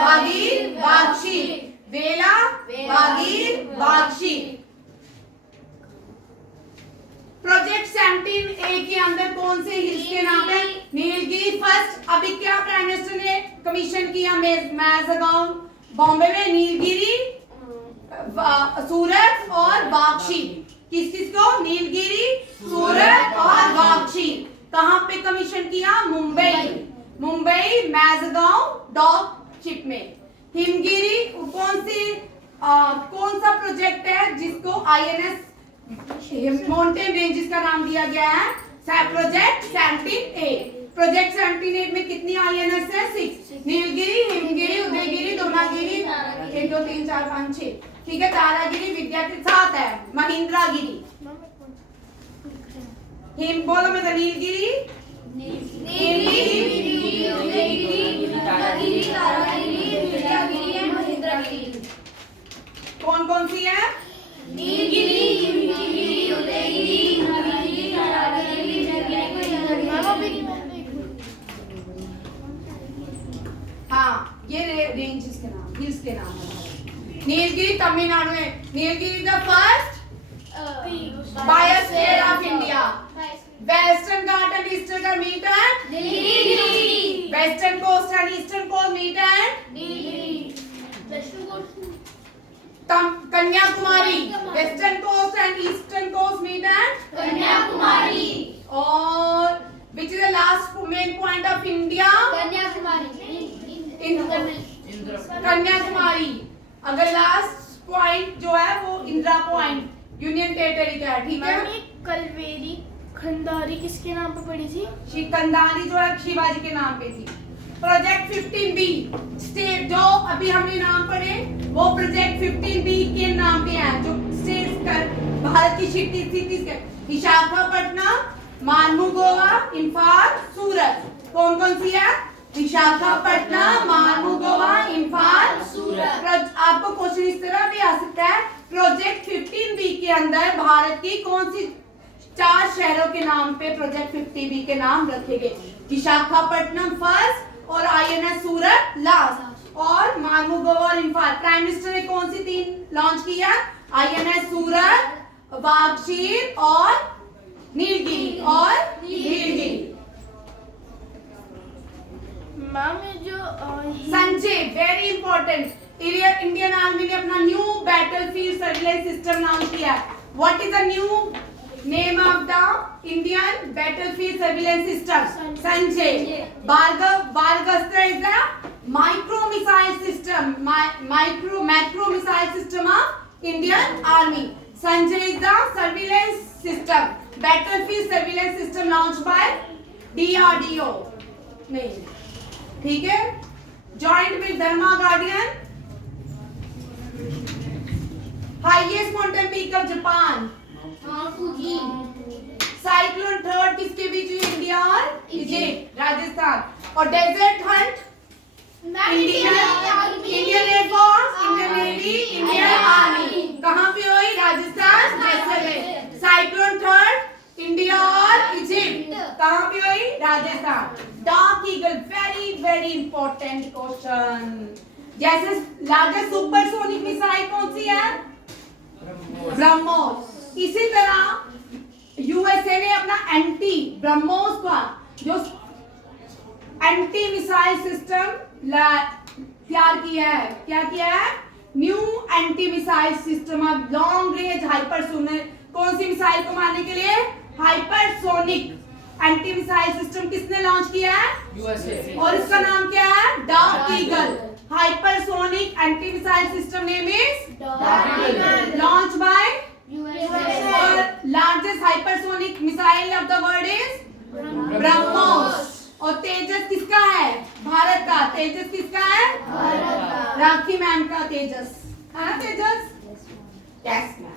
वागीर, वागशीर, बेला, वागीर, वागशीर। प्रोजेक्ट 17A के अंदर कौन से हिल्स के नाम है, नीलगिरी फर्स्ट। अभी क्या प्राइम मिनिस्टर ने कमीशन किया, मैसगांव बॉम्बे में, नीलगिरी, सूरत और वागशीर। किस किस को, नीलगिरी, सूरत और वागशीर। कहां पे कमीशन किया, मुंबई, मुंबई मैसगांव डॉक शिप में। हिमगिरी कौन सा प्रोजेक्ट है जिसको आईएनएस माउंटेन रेंजेस का नाम दिया गया है, प्रोजेक्ट 17A। प्रोजेक्ट 17A में कितनी आईएनएस है, 6। नीलगिरी, हिमगिरी, उदयगिरी, द्रोणागिरी, 1 2 3 4 5 6, ठीक है, तारागिरी, विद्यागिरी 7 है, महेंद्रगिरी। हिम बोलो मैं, नीलगिरी, कौन कौन सी है, हाँ ये रेंजेस के नाम, हिल्स के नाम है। नीलगिरी तमिलनाडु में, Nilgiri the first biosphere of India. Western ghat and eastern ghat meet at Nilgiri, western coast and eastern coast meet at Nilgiri. Kanyakumari, western coast and eastern coast meet at Kanyakumari. और which is the last main point of India, Kanyakumari. अगर last point जो है वो Indira point union territory का है, ठीक है। कलवेरी खंडारी किसके नाम पे पड़ी थी, कंधारी जो है शिवाजी के नाम पे थी। प्रोजेक्ट 15B स्टेट जो अभी हमने नाम पढ़े वो प्रोजेक्ट 15B के नाम पे है, जो स्टेट भारत की सिटीज के विशाखापट्टनम, मानू गोवा, इम्फाल, सूरत। कौन कौन सी है, विशाखापट्टनम, मानू गोवा, इम्फाल, सूरत। आपको क्वेश्चन इस तरह भी आ सकता है, प्रोजेक्ट 15B के अंदर भारत की कौन सी 4 शहरों के नाम पे प्रोजेक्ट 15B के नाम रखे गए, विशाखापट्टनम फर्स्ट और आईएनएस सूरत लास्ट। और मार्मुगो और इम्फाल। प्राइम मिनिस्टर ने कौन सी 3 लॉन्च किया? INS सूरत, वागशीर और नीलगिरी। मैम जो Sanjay, very important. Indian army ने अपना new battlefield surveillance system launch किया है। What is the new name of the Indian battlefield surveillance system? Sanjay. बालगस्त्र is the micro missile system, macro missile system of Indian army. Sanjay is the surveillance system, battlefield surveillance system launched by DRDO. नहीं, ठीक है? Joint with Dharma Guardian. Highest mountain peak of Japan. Fuji. Cyclone third किसके बीच हुई? India और Egypt, Rajasthan. और desert hunt Indian air force, Indian navy, Indian army. कहाँ पे हुई? Rajasthan, Jaisalmer. Cyclone third India और इजिप्ट, कहाँ पे हुई? Rajasthan. Dark eagle, very very important question. जैसे लार्जेस्ट सुपरसोनिक मिसाइल कौन सी है? ब्रह्मोस। इसी तरह यूएसए ने अपना एंटी ब्रह्मोस का जो एंटी मिसाइल सिस्टम तैयार किया है। क्या किया है? New anti missile system of long range hypersonic. कौन सी मिसाइल को मारने के लिए? हाइपरसोनिक एंटी मिसाइल सिस्टम किसने लॉन्च किया है? USA। और इसका नाम क्या है? Dark eagle. Hypersonic anti missile system name is launch by और largest hypersonic missile of the world is BrahMos. और तेजस किसका है? भारत का। तेजस किसका है? भारत का। राखी मैम का तेजस है ना? तेजस, यस मैम।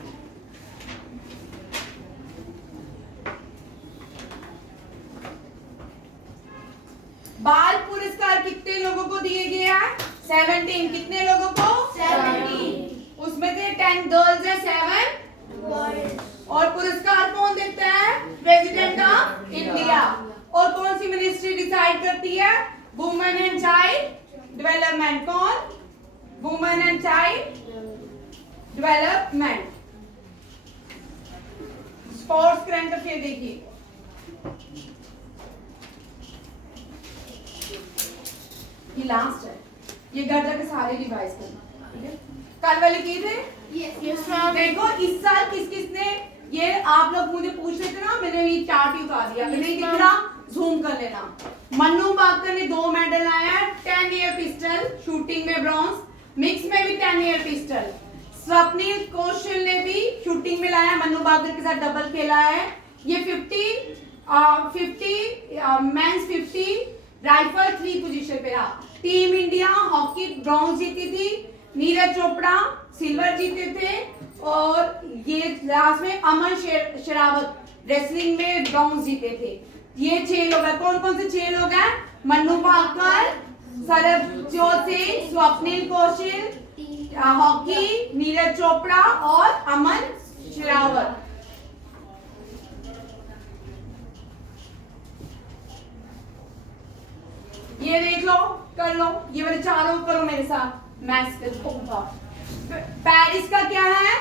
बाल पुरस्कार कितने लोगों को दिए गए हैं? 17। कितने लोगों को? 17। उसमें से 10 गर्ल्स है, 7 और पुरस्कार कौन देता है? President of India. और कौन सी मिनिस्ट्री डिसाइड करती है? Women and child development. कौन? Women and child development. Sports current affair देखिए। ये लास्ट है, ये घर जाके सारे रिवाइज करना, ठीक है? कल वाले किए थे? Yes ma'am. देखो इस साल किस किसने, ये आप लोग मुझे पूछ रहे थे ना, मैंने ये चार्ट ही उतार दिया। मैंने दिख रहा, जूम कर लेना। मन्नू बाकर ने 2 मेडल लाया है। 10 एयर पिस्टल शूटिंग में ब्रॉन्ज, मिक्स में भी 10 एयर पिस्टल। स्वप्निल कौशल ने भी शूटिंग में लाया, मन्नू बाकर के साथ डबल खेला है। ये 50 मेंस 50 राइफल 3 पोजीशन पे रहा। टीम इंडिया हॉकी ब्रॉन्ज जीती थी, नीरज चोपड़ा सिल्वर जीते थे और ये लास्ट में अमन शेरावत रेसलिंग में ब्रॉन्ज जीते थे। ये 6 लोग हैं। कौन कौन से 6 लोग हैं? मन्नू बाकर, सरबजोत सिंह, स्वप्निल कौशल हॉकी, नीरज चोपड़ा और अमन शेरावत। ये देख लो, कर लो, ये वाले चारों करो मेरे साथ। मैथ्स का पेरिस का क्या है?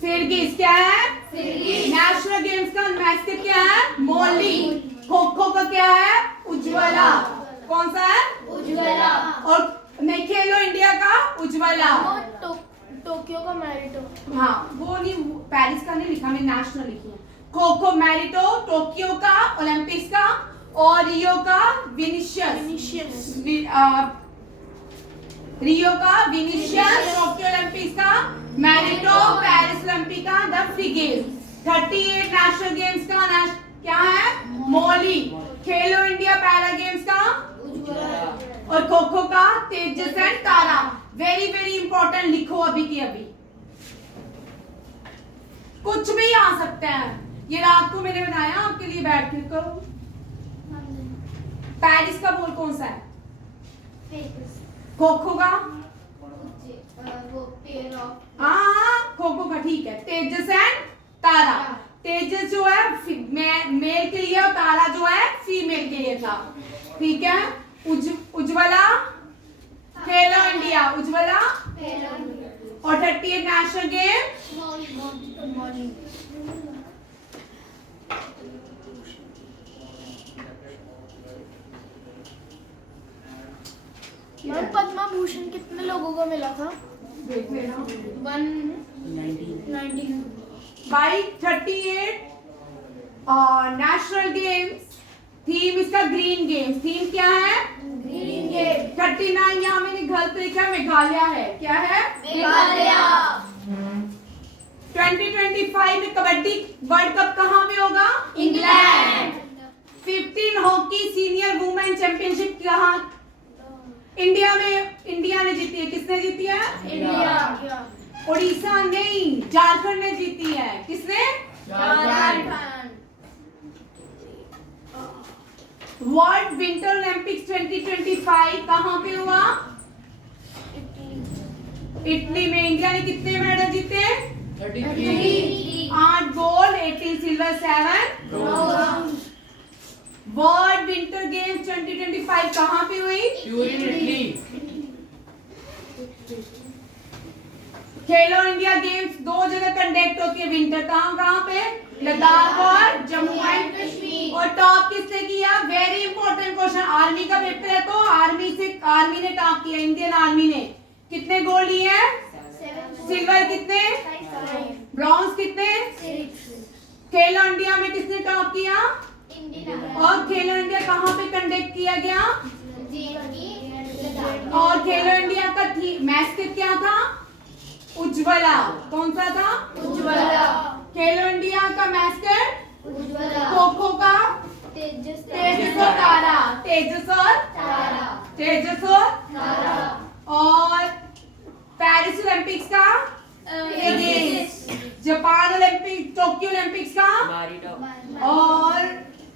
फिरगिस क्या है? नेशनल गेम्स का मैथ्स का क्या है? मोली। खो खो का क्या है? उज्ज्वला। कौन सा है? उज्ज्वला। और नहीं, खेलो इंडिया का उज्ज्वला। टोक्यो का मैरिटो। हाँ, वो नहीं, पेरिस का नहीं लिखा, मैंने नेशनल लिखी है। खो खो मैरिटो, टोक्यो का ओलंपिक्स का, और रियो का विनिशियस। रियो का विनिशियस, टोक्यो ओलंपिक्स का मैरिटो, पेरिस ओलंपिक का द फ्रिगेस। 38 नेशनल गेम्स का क्या है? मोली। खेलो इंडिया पैरा गेम्स का उज्ज्वला। और खो खो का Tejas and Tara. Very very important, लिखो अभी की अभी। कुछ भी आ सकता है, ये रात को मैंने बनाया आपके लिए, बैठ के करो। पेरिस का बोल कौन सा है? खो खो का? वो पेयर ऑफ। हाँ, खो खो का, ठीक है। तेजस एंड तारा। तेजस जो है मेल के लिए और तारा जो है फीमेल के लिए था, ठीक है? उज्ज्वला खेलो इंडिया उज्ज्वला। और 38 नेशनल गेम पद्मा भूषण कितने लोगों को मिला था? 19 बाई 38 नेशनल गेम्स। थीम इसका ग्रीन गेम्स। थीम क्या है? Green game. 39 यहाँ मैंने गलत लिखा है, मेघालय है। क्या है? मेघालय। 2025 में कबड्डी वर्ल्ड कप कहाँ पे होगा? England. 15 hockey senior women championship कहाँ? इंडिया में। इंडिया ने जीती है। किसने जीती है? इंडिया। उड़ीसा नहीं, झारखंड ने जीती है। किसने? झारखंड। वर्ल्ड विंटर ओलंपिक्स 2025 कहाँ पे हुआ? इटली में। इंडिया ने कितने मेडल जीते? 33 8 gold 18 silver 7। World winter games 2025 कहाँ पे हुई? Turin Italy. खेलो इंडिया गेम्स 2 जगह कंडक्ट होती है विंटर। कहाँ पे? लद्दाख और जम्मू एंड कश्मीर। और टॉप किसने किया? Very important question. आर्मी का पेपर है तो आर्मी ने टॉप किया। इंडियन आर्मी ने कितने गोल्ड लिए हैं? सिल्वर कितने? ब्रॉन्ज कितने? खेलो इंडिया में किसने टॉप किया? और खेलो इंडिया कहाँ पे कंडक्ट किया गया? और खेलो इंडिया का मैस्कट क्या था? उज्ज्वला। कौन सा था? उज्ज्वला। खेलो इंडिया का मैस्कट उज्ज्वला। खो खो का तेजस तेजस और तारा। तेजस और तारा। तेजस और तारा। और पेरिस ओलंपिक्स का Tejas. Japan Olympic Tokyo Olympics का और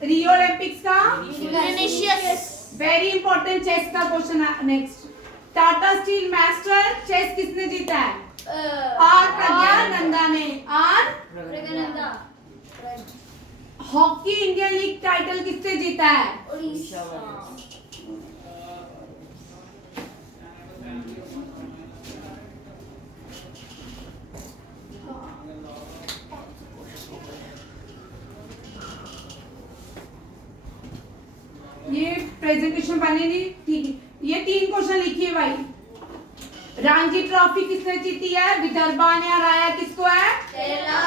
रियो ओलंपिक्स का विनिशियस। वेरी इंपॉर्टेंट चेस का question. Next Tata steel master chess किसने जीता है? आर प्रज्ञानंदा ने। R Praggnanandhaa. Hockey Indian league title किसने जीता है? उड़ीसा। ये प्रेजेंटेशन बने नहीं ठीक है। ये 3 क्वेश्चन लिखिए भाई। रणजी ट्रॉफी किसने जीती है? विदर्भा ने हराया। किसको है? केरला।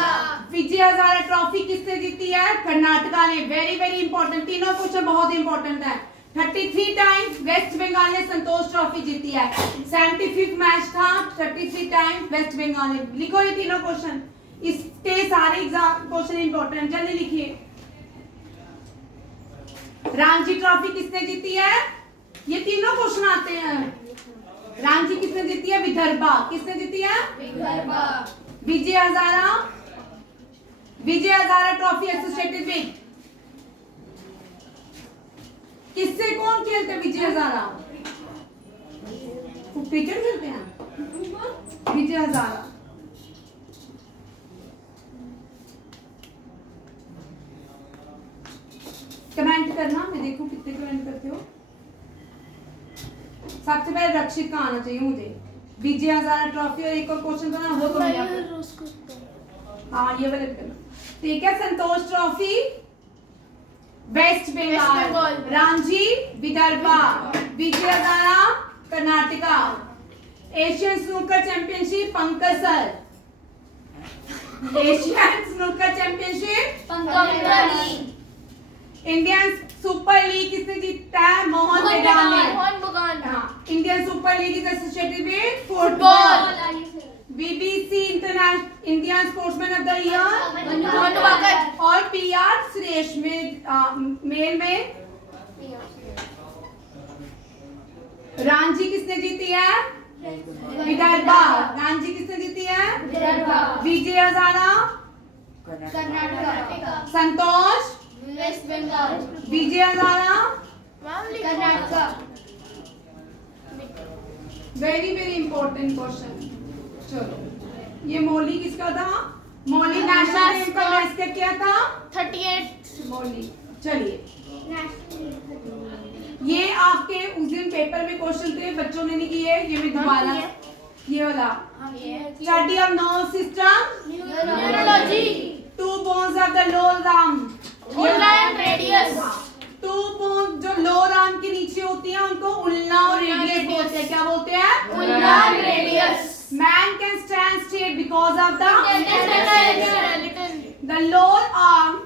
विजय हजारे ट्रॉफी किसने जीती है? कर्नाटका ने। Very very important. तीनों क्वेश्चन बहुत इंपॉर्टेंट है। 33 टाइम्स वेस्ट बंगाल ने संतोष ट्रॉफी जीती है। 75 मैच था। 33 टाइम्स वेस्ट बंगाल ने। लिखो ये तीनों क्वेश्चन। इसके सारे एग्जाम क्वेश्चन इंपॉर्टेंट। जल्दी लिखिए। रणजी ट्रॉफी किसने जीती है? ये तीनों क्वेश्चन आते हैं। रणजी किसने जीती है? विदर्भा। किसने जीती है? विदर्भा। विजय हजारा। विजय हजारा ट्रॉफी एसोसिएटेड विद किससे कौन खेलते हैं? विजय हजारा क्रिकेट खेलते हैं। विजय हजारा कमेंट करना, मैं देखूं कितने कमेंट करते हो। सबसे पहले रक्षित का आना चाहिए मुझे। विजय हजारा ट्रॉफी और एक और क्वेश्चन करना हो तो हाँ ये वाले करना। ठीक है। Santosh trophy west Bengal. Ranji Vidarbha. Vijay Hazare Karnataka. Asian snooker championship Pankaj sir. Asian snooker championship Pankaj. Indian super league किसने जीता है? मोहन बगान ने। मोहन बगान। हाँ, Indian super league is associated with football. Football. BBC international Indian sportsman of the year Manu Bhaker. और पीआर सुरेश में मेल में रणजी किसने जीती है? विदर्भा। रणजी किसने जीती है? Vidarbha. Vijay Hazare Karnataka. Santosh west Bengal. Vijay Hazare Karnataka. Very very important question. चलो ये मौली किसका था? मौली नेशनल गेम का मैस्कट क्या था? 38। मौली। चलिए ये आपके उस दिन पेपर में क्वेश्चन थे, बच्चों ने नहीं किए, ये मैं दोबारा ये वाला study of nerve system neurology, two bones of the lower arm, ulna and radius, two bones जो लोअर आर्म के नीचे होती हैं उनको उल्ना और रेडियस बोलते हैं। क्या बोलते हैं? Ulna and radius. Man can stand straight because of the lower arm.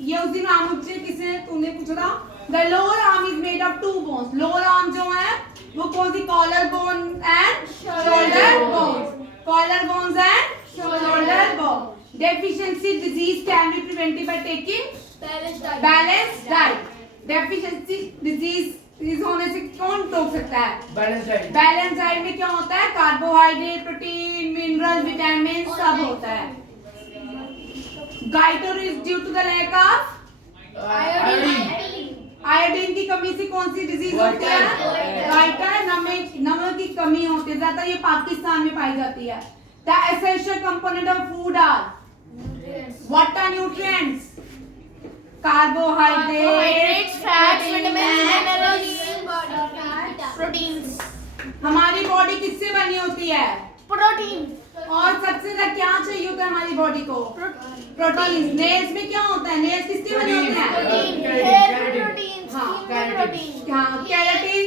ये उस दिन आमुचे किसने तुमने पूछा था, the lower arm is made of two bones. Lower arm जो है वो कौन सी, collar bone and shoulder bones, collar bones and shoulder bone. Deficiency disease can be prevented by taking balance diet. Deficiency disease इस होने से कौन रोक सकता है? Balance diet. बैलेंस डाइट में क्या होता है? कार्बोहाइड्रेट, प्रोटीन, मिनरल, विटामिन सब होता है। Goitre is due to the lack of iodine की कमी से कौन सी डिजीज होती है? गाइटर, नमक की कमी होती है, ज्यादा ये पाकिस्तान में पाई जाती है। The essential component of food are what are nutrients? Carbohydrates, fats, vitamins, carbohydrate, minerals, proteins. हमारी बॉडी किससे बनी होती है? प्रोटीन। और सबसे ज्यादा क्या चाहिए होता है हमारी बॉडी को? प्रोटीन। नेल्स में क्या होता है? नेल्स किसके बने होते हैं? हाँ, केराटिन।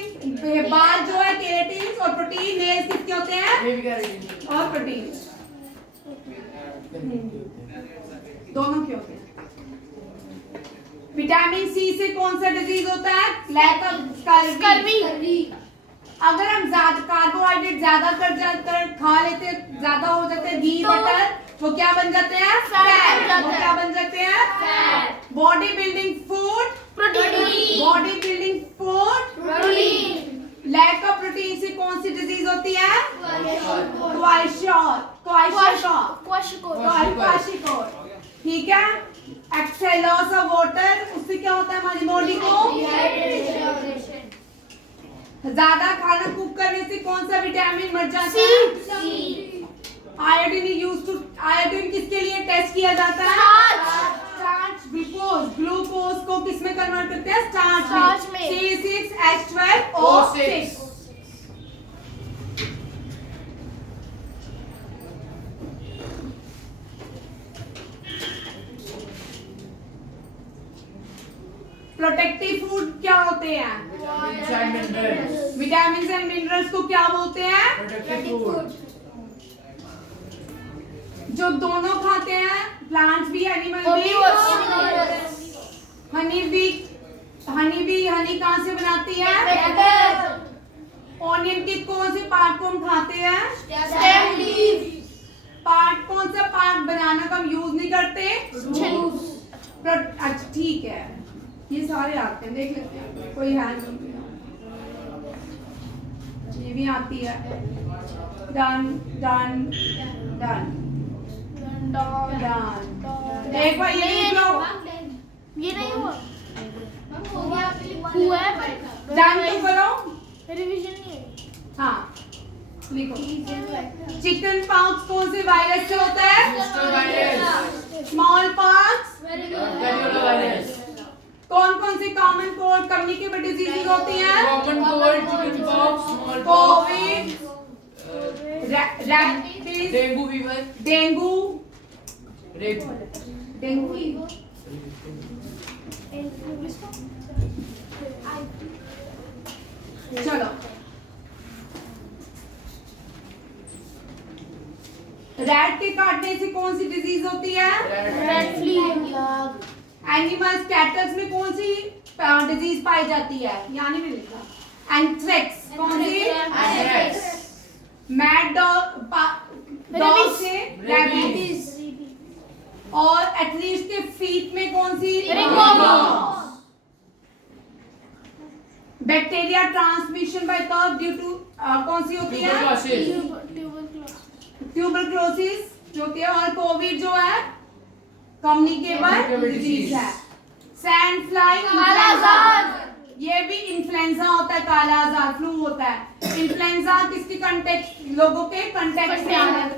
बाल जो है केराटिन, और प्रोटीन। नेल्स किसके होते हैं? और प्रोटीन दोनों के होते हैं। विटामिन सी से कौन सा डिजीज होता है? Lack of scurvy. अगर हम ज्यादा कार्बोहाइड्रेट ज्यादा कर खा लेते, ज्यादा हो जाते हैं घी बटर, वो क्या बन जाते हैं? फैट। वो क्या बन जाते हैं? Fat. Body building food protein. Body building food protein. Lack of protein से कौन सी डिजीज होती है? क्वाशियोर। ठीक है। एक्सेल लॉस ऑफ वाटर, उससे क्या होता है हमारी बॉडी को? ज्यादा खाना कुक करने से कौन सा विटामिन मर जाता है? आयोडीन यूज टू, आयोडीन किसके लिए टेस्ट किया जाता है? स्टार्च। ग्लूकोज को किस में कन्वर्ट करते हैं? स्टार्च में। C6H12O6। प्रोटेक्टिव फूड क्या होते हैं? विटामिन एंड मिनरल्स को क्या बोलते हैं? Protective food. जो दोनों खाते हैं, प्लांट्स भी एनिमल भी। हनी कहाँ से बनाती है? ऑनियन के कौन से पार्ट को हम खाते हैं? पार्ट कौन सा पार्ट बनाना का हम यूज नहीं करते? अच्छा ठीक है, ये सारे आते हैं, देख लेते हैं कोई है नहीं। ये भी आती है। Done done done done. एक बार ये देख लो। ये नहीं हुआ। हुआ है डन तो करो। रिवीजन नहीं है। हाँ लिखो। चिकन पॉक्स कौन से वायरस से होता है? Smallpox. कौन कौन से कॉमन कोल्ड कम्युनिकेबल डिजीजेज होती हैं? Common cold, chickenpox, small covid, rabies, dengue fever, dengue dengue. चलो रैट के काटने से कौन सी डिजीज होती है? Red flee. एनिमल्स कैटल्स में कौन सी डिजीज पाई जाती है? यानी भी लिखा। एंथ्रेक्स कौन सी? मैड डॉग से रेबीज। और एथलीट के फीट में कौन सी? Bacteria transmission by cough due to कौन सी होती है? ट्यूबरक्लोसिस जो कि, और कोविड जो है कम्युनिकेबल डिजीज है। सैंड फ्लाई, ये भी इन्फ्लुएंजा होता है, काला आजार फ्लू होता है। इन्फ्लुएंजा किसके कंटेक्ट, लोगों के कंटेक्ट से आता है।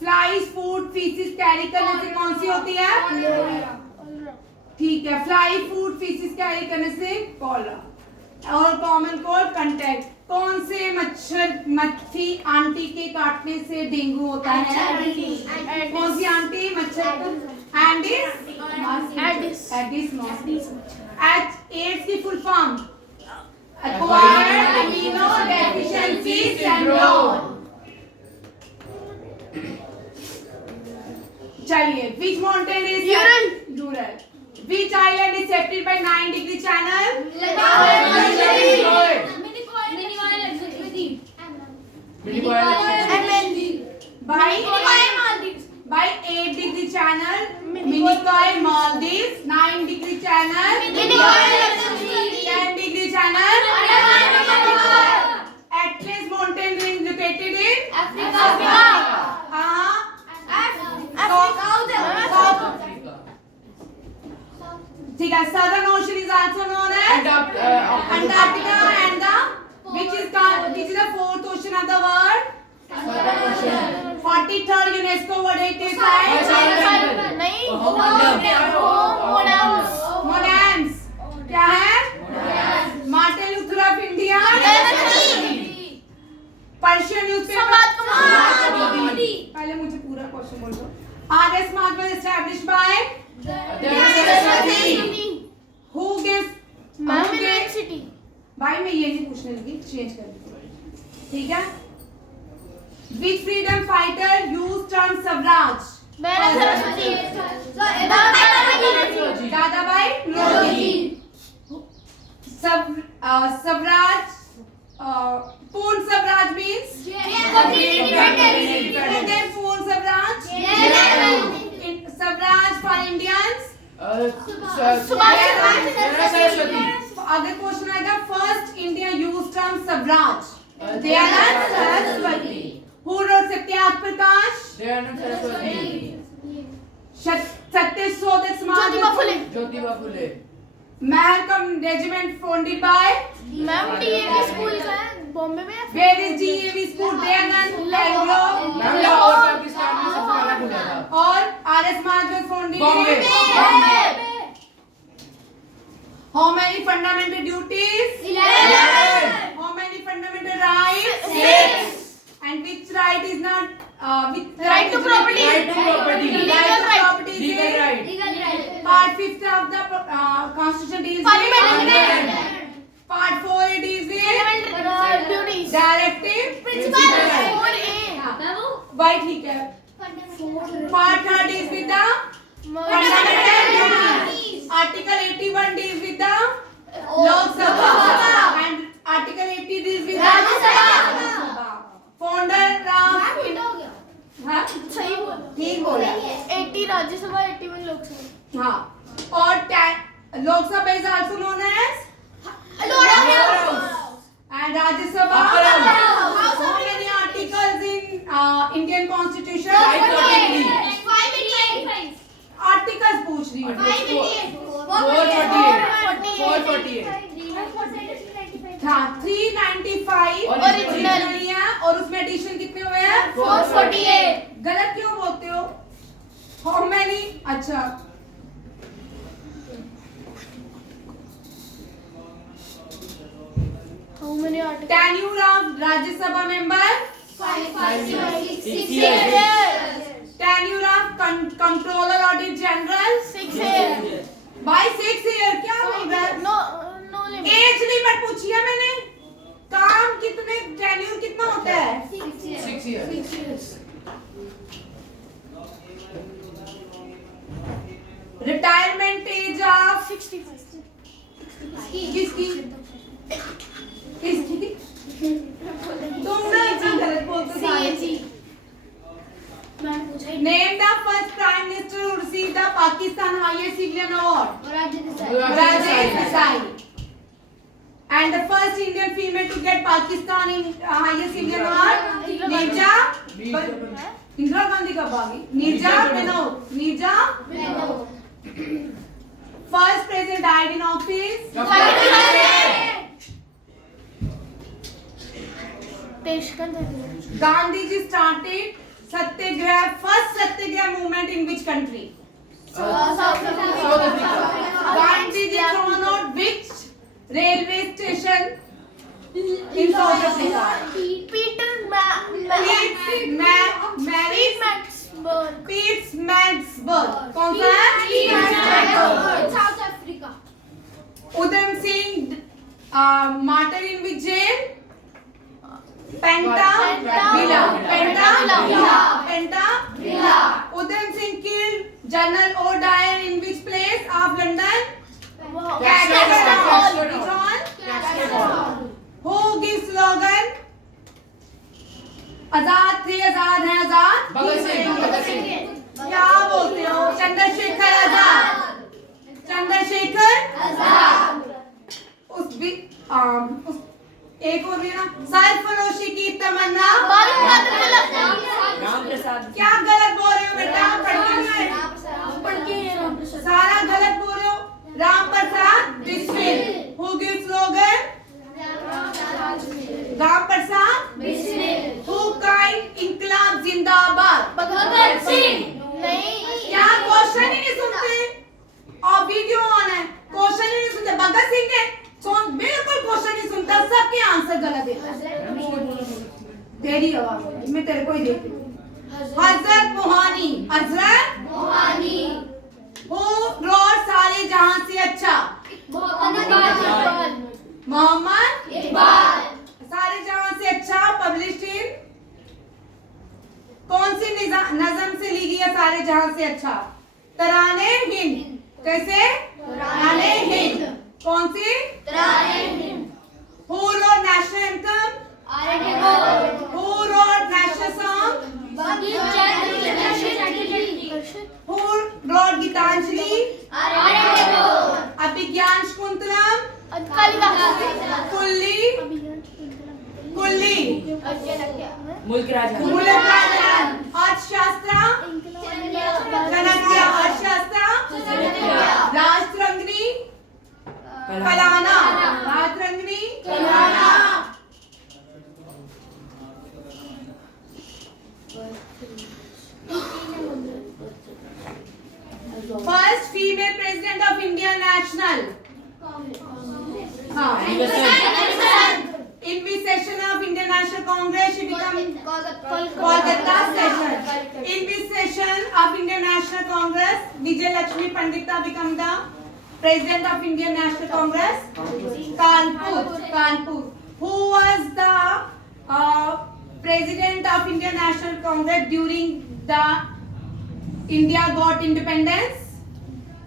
फ्लाइज फूड फीसिस कैरी करने से कौन सी होती है? ठीक है, फ्लाई फूड फीसिस कैरी करने से कॉलरा। और कॉमन कोल्ड कंटेंट। कौन से मच्छी आंटी के काटने से डेंगू होता है? कौन सी आंटी मच्छर? Aedes mosquito. एड्स की full form? Acquired immunodeficiency syndrome. चलिए, which mountain is Ural? Which island is separated by 9 degree channel? By 8 degree channel, Minicoy Maldives. 9 degree channel, 10 degree channel. Atlas mountain range located in ठीक है। Southern Ocean is also known as Antarctica and which is the fourth ocean of the world? 43rd UNESCO World Heritage Site? Monams। क्या है? Martin Luther of India। Persian newspaper। पहले मुझे पूरा question बोल दो। August March was established by who gives भाई मैं ये नहीं पूछने लगी, चेंज कर दी, ठीक है। Which freedom fighter used term Swaraj? Dadabhai Naoroji. Swaraj, पूर्ण Swaraj means Purna Swaraj. Swaraj for Indians? अगर क्वेश्चन आएगा first India use term Swaraj, Dayanand Saraswati. Who wrote Satyagraha Prakash? Satya Shodhak Samaj? Jyotiba Phule. Malcolm regiment founded by? School का है बॉम्बे में। Where is DAV school? Dayanand एग्रो। लाहौर पाकिस्तान में सबसे पहला खुला था। और RS March was founded Bombay. in? How many fundamental duties? 11. How many fundamental rights? 6. And which right is not Right to property. Right to property. Right to property is Legal right. Legal right. Part 5th of the Constitution deals with Fundamental Part 4 it is with Fundamental duties. Directive Principal. Principal. 4A. Why ठीक है? Part 3 is with the fundamental duties. Article 81 deals with the Lok Sabha and Article 80 deals with the Rajya Sabha. Founder Ram। हाँ सही बोला। ठीक बोला। 80 राज्यसभा, 81 लोकसभा। हाँ और Lok Sabha is also known as and Rajya Sabha. How many articles in Indian Constitution? 588. Articles पूछ रही हूँ। 448। हाँ 395 Original है और उसमें एडिशन कितने हुए हैं? 448. गलत क्यों बोलते हो? How many? अच्छा How many articles? tenure of Rajya Sabha member? 6 years. Tenure of Controller Audit General? 6 years. By 6 year क्या बोल रहा है? No limit. एज लिमिट पूछी है मैंने। काम कितने टेन्यूर कितना होता है? 6 years. Retirement age of 65. किसकी? किसकी? तुम ना इतना गलत बोलते सारे। Name the first Prime Minister who received the Pakistan highest civilian award. Rajesh Desai. And the first Indian female to get Pakistan in highest civilian award? Nirja. Indira Gandhi कब आ गई? Nirja Benoot. Nirja. First president died in office? Gandhi ji started Satyagraha, first Satyagraha movement in which country? South Africa. Gandhi ji thrown out which railway station in South Africa. Pietermaritzburg. कौन सा है? South Africa Udham Singh martyred in which jail? Pentavilla. Udham Singh killed General O'Dwyer in which place of London? Caxton Hall. Which one? Who gives slogan? आजाद थे आजाद हैं आजाद भगत सिंह, भगत सिंह। क्या बोलते हो? चंद्रशेखर आजाद। उस एक और भी ना, सरफरोशी की तमन्ना। राम प्रसाद। क्या गलत बोल रहे हो बेटा? पढ़ के सारा गलत बोल रहे हो। Ram Prasad Bismil. Who gives slogan? Ram Prasad Bismil. Who kind इंकलाब जिंदाबाद? भगत सिंह क्या क्वेश्चन ही नहीं सुनते? और वीडियो ऑन है, क्वेश्चन ही नहीं सुनते। भगत सिंह ने बिल्कुल क्वेश्चन नहीं सुनता, सबके आंसर गलत देता है। तेरी आवाज मैं तेरे को ही देती हूँ। हजरत मोहानी वो रोड सारे जहां से अच्छा मोहम्मद सारे जहां से अच्छा पब्लिश्ड इन कौन सी नज़म से ली गई है? सारे जहां से अच्छा तराने हिंद। कैसे? तराने हिंद। कौन सी? Who wrote national anthem? Who wrote national song? Who wrote Gitanjali? अभिज्ञान शाकुंतलम? कुल्ली मुल्क राजा। अर्थशास्त्र चाणक्य। अर्थशास्त्र Rajatarangini Kalana. Rajatarangini Kalana. First female president of India national. हाँ in which session of Indian National Congress she become Kolkata session. In which session of Indian National Congress Vijay Lakshmi Pandita become the President of Indian National Congress? Kanpur. Who was the President of Indian National Congress during the India got independence?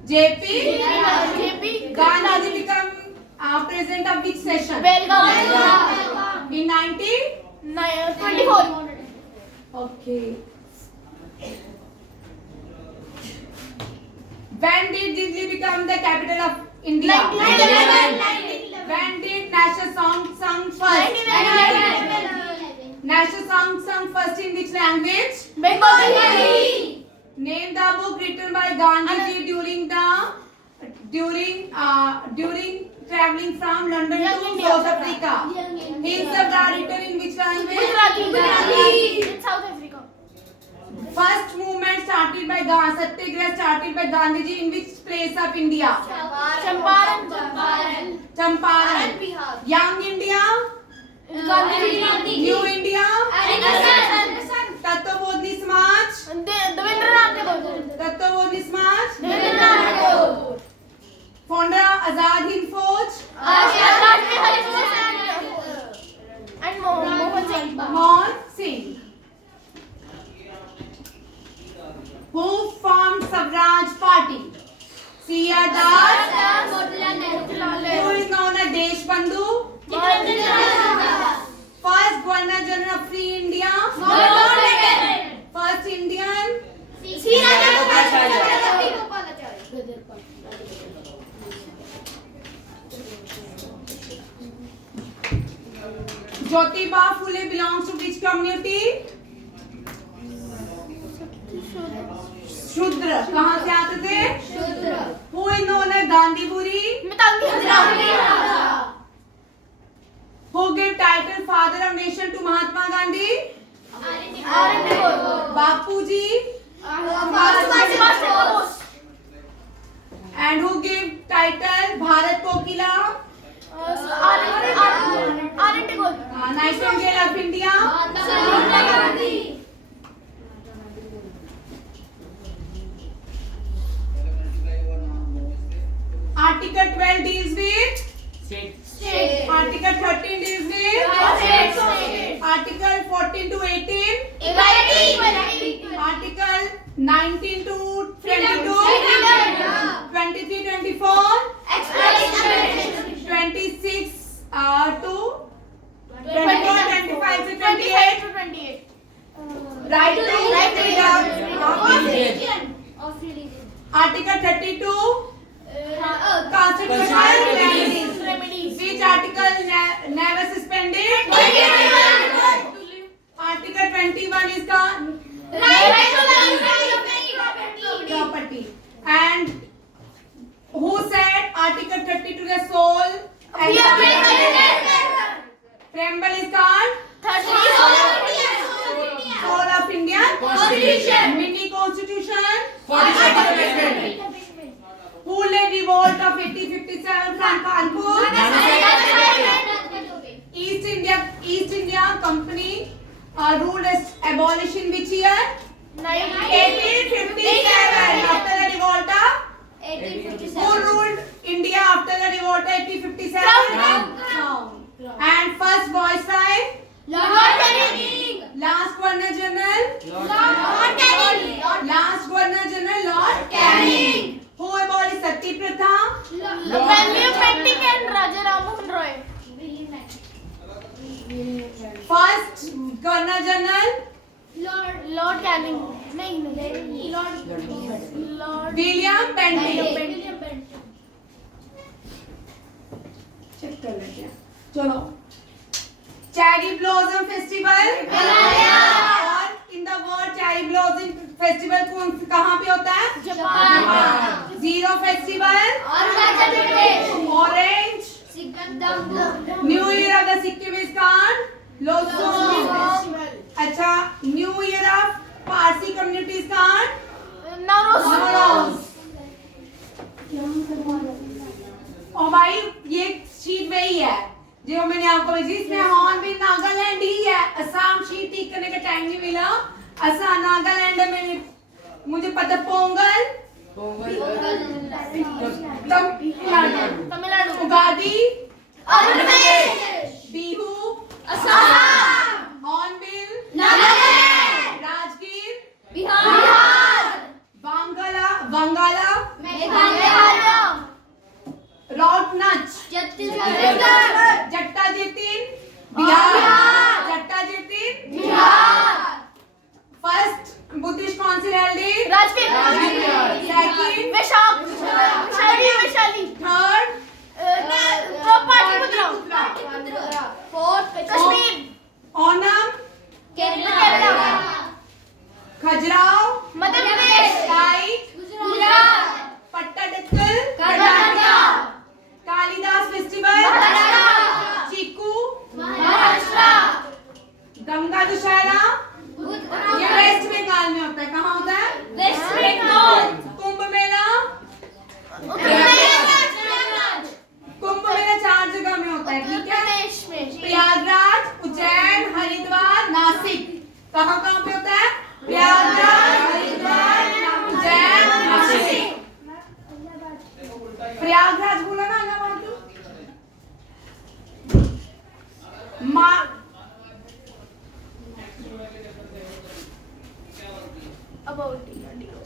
JP Gandhi become President of which session? In 1924. Okay. When did Delhi become the capital of India? 1911. When did national song sung first? 1911. National song sung first in which language? Bengali. Name the book written by Gandhi during traveling from London to South Africa. His are written in which language? Gujarati. South Africa. First movement started by Satyagraha started by Gandhiji in which place of India? Champaran. Young India? New India? Tattvabodhini समाज? तत्वबोधनी समाज? Founder Azad Hind Fauj? And Mohan Singh. Who formed Swaraj Party? C.R. Das? Who is known as Deshbandhu? First Governor General of Free India? First Indian? Jyotiba Phule belongs to which community? शूद्र. कहाँ से आते थे? Who is known as Gandhipuri? Who gave title Father of Nation to Mahatma Gandhi? Bapuji. And who gave title Bharat Kokila? Nightingale of India, Article 12 deals with State. Article 13 deals with Article 14 to 18, Article 19 to 22, 23, 24, 26 to 24, 25 to 28. Right to freedom. Article 32. Constitutional remedies. Which article never suspended? Article 21 is the property. And who said Article 32 the soul? Preamble is called Soul of Indian Constitution. Mini Constitution. Who led revolt of 1857 from Kanpur? East India Company ruled as abolition which year? 1857. After the revolt of? Who ruled India after the revolt of 1857? Crown. And first viceroy? Last Governor General? Last Governor General Lord Canning. Who abolished Sati Pratha? First Governor General? Lord Canning. William Bentinck. Check कर लेते हैं चलो cherry blossom festival और in the world cherry blossom festival कहाँ पे होता है? Japan. Ziro festival orange new year of the Sikkim is called Losoong. अच्छा new year of Parsi community is called Navroz. और भाई ये शीट वही है जो मैंने आपको भेजी इसमें हॉर्नबिल नागालैंड ही है। असम शीट ठीक करने का टाइम नहीं मिला। असम नागालैंड में मुझे पता पोंगल तमिलनाडु उगादी बिहू हॉर्नबिल राजगीर बंगाला रॉट नच जट्टा जितिन बिहार जट्टा Jitin Bihar. First Buddhist council held in second Vaishali third fourth Kashmir Onam Kerala Khajuraho Madhya Pradesh kite Gujarat Pattadakal Karnataka Kalidas festival Maharashtra chikoo Maharashtra Ganga Dussehra ये वेस्ट बंगाल में होता है। कहाँ होता है? वेस्ट बंगाल कुंभ मेला कुंभ मेला 4 जगह में होता है ठीक है। प्रदेश में प्रयागराज उज्जैन हरिद्वार नासिक। कहाँ कहाँ पे होता है? प्रयागराज हरिद्वार उज्जैन नासिक। प्रयागराज बोला ना ना वहाँ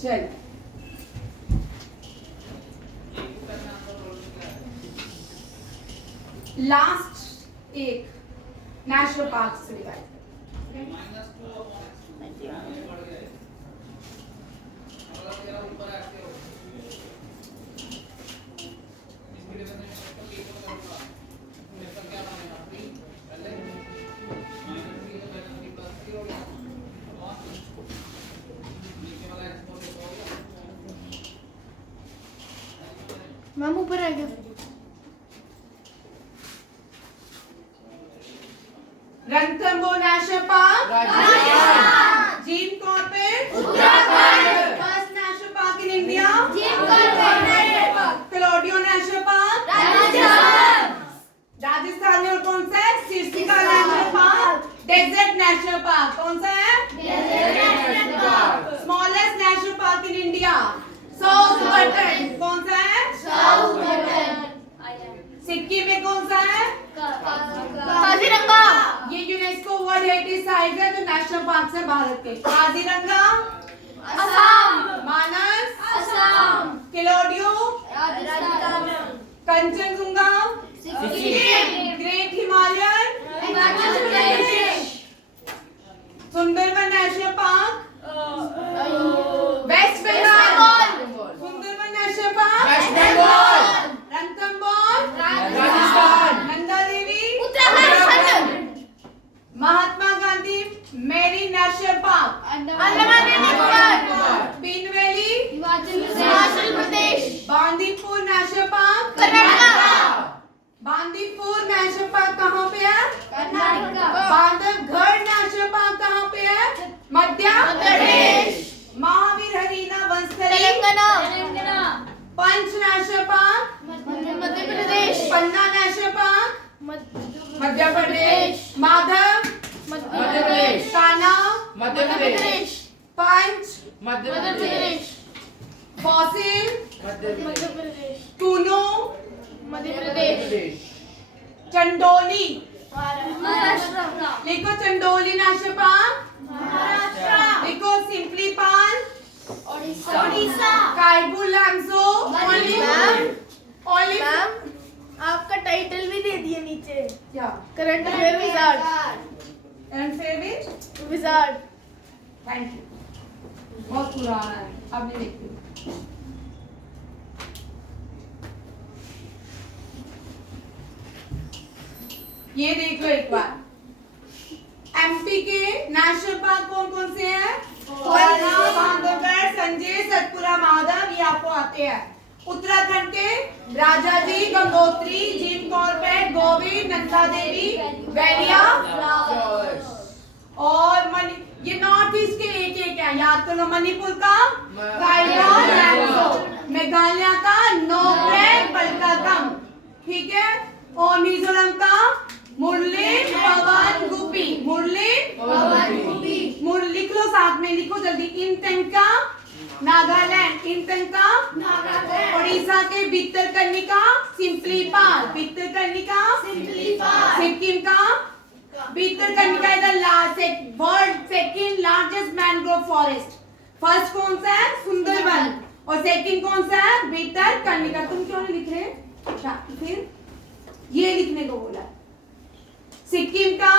चल लास्ट एक नेशनल पार्क से रिवाइज मैम ऊपर आ गया। Ranthambore national park Rajasthan. Jim Corbett Uttarakhand. First national park in India Keoladeo national park Rajasthan. Rajasthan में और कौन सा है? Sariska national park, desert national park. कौन सा है? Smallest national park in India, south Button. कौन सा है? सिक्किम में कौन सा है? काजीरंगा। ये यूनेस्को वर्ल्ड हेरिटेज साइट है जो नेशनल पार्क है भारत के। Kaziranga Assam. Manas Assam. Keoladeo Rajasthan. Kanchenjunga Sikkim. Great Himalayan Himachal Pradesh. Sundarban national park west Bengal. Sundarban national park west Bengal. Ranthambore Rajasthan. Nanda Devi Uttarakhand. Mahatma Gandhi marine national park Andaman and Nicobar. Pin valley Himachal Pradesh. Bandipur national park Karnataka. Bandipur national park कहाँ पे है? कर्नाटका। बांधवगढ़ नेशनल पार्क कहाँ पे है? मध्य प्रदेश। महावीर हरीना वंशधरी तेलंगाना। पंच नेशनल पार्क मध्य प्रदेश। पन्ना नेशनल पार्क मध्य प्रदेश। माधव मध्य प्रदेश। कान्हा मध्य प्रदेश। पंच मध्य प्रदेश। फॉसिल मध्य प्रदेश। टूनो मध्य प्रदेश। चंडोली। महाराष्ट्र। लिखो चंडोली नेशनल पार्क। महाराष्ट्र। लिखो सिंपली पाल ओडिशा। काइबू लैम्सो ओलिव आपका टाइटल भी दे दिए नीचे। क्या current affair wizard. And favourite wizard. Thank you. बहुत पुराना है, अब नहीं देखती। ये देख लो एक बार। एमपी के नेशनल पार्क कौन कौन से हैं? पन्ना, बांधवगढ़, संजय, सतपुरा, माधव, ये आपको आते हैं। उत्तराखंड के राजाजी, गंगोत्री, जिम कॉर्बेट, गोविंद, नंदा देवी, वैलिया और ये नॉर्थ ईस्ट के एक एक है, याद कर लो। मणिपुर का काइलॉन लैंसो, मेघालय का नोक्रेक बलकाकम, ठीक है, और मिजोरम का मुरलिन पवन गुपी। मुरलिन पवन गुपी। लिख लो, साथ में लिखो जल्दी। इंटेंग का नागालैंड, इंटेंग का नागालैंड। उड़ीसा के भितरकनिका सिंपलीपाल, भितरकनिका सिंपलीपाल। सिक्किम का Bhitarkanika is the largest world second largest mangrove forest. First कौन सा है? सुंदरवन। और सेकंड कौन सा है? भितरकनिका। तुम क्यों नहीं लिख रहे? अच्छा, फिर ये लिखने को बोला। सिक्किम का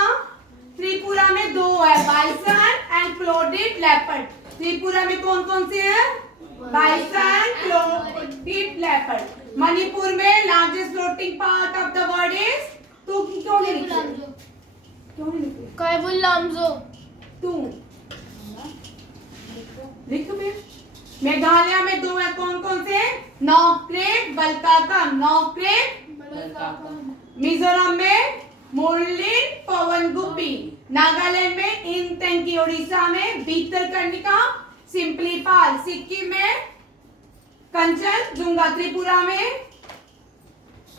त्रिपुरा में दो है, बाइसन एंड क्लोडिड लेपर्ड। त्रिपुरा में कौन कौन से हैं? Bison, क्लोडिड leopard. मणिपुर में largest floating part of the world is, तू क्यों नहीं लिख रही? क्यों नहीं लिख रही? काइबुल लामजो। तू लिख फिर। मेघालय में दो है, कौन कौन से? नोक्रेक बलकाकम, नोक्रेक। मिजोरम में मुरलिन पवन गुपी। नागालैंड में इंटेंकी। उड़ीसा में भितरकनिका सिंपलीपाल। सिक्किम में कंचनजुंगा। त्रिपुरा में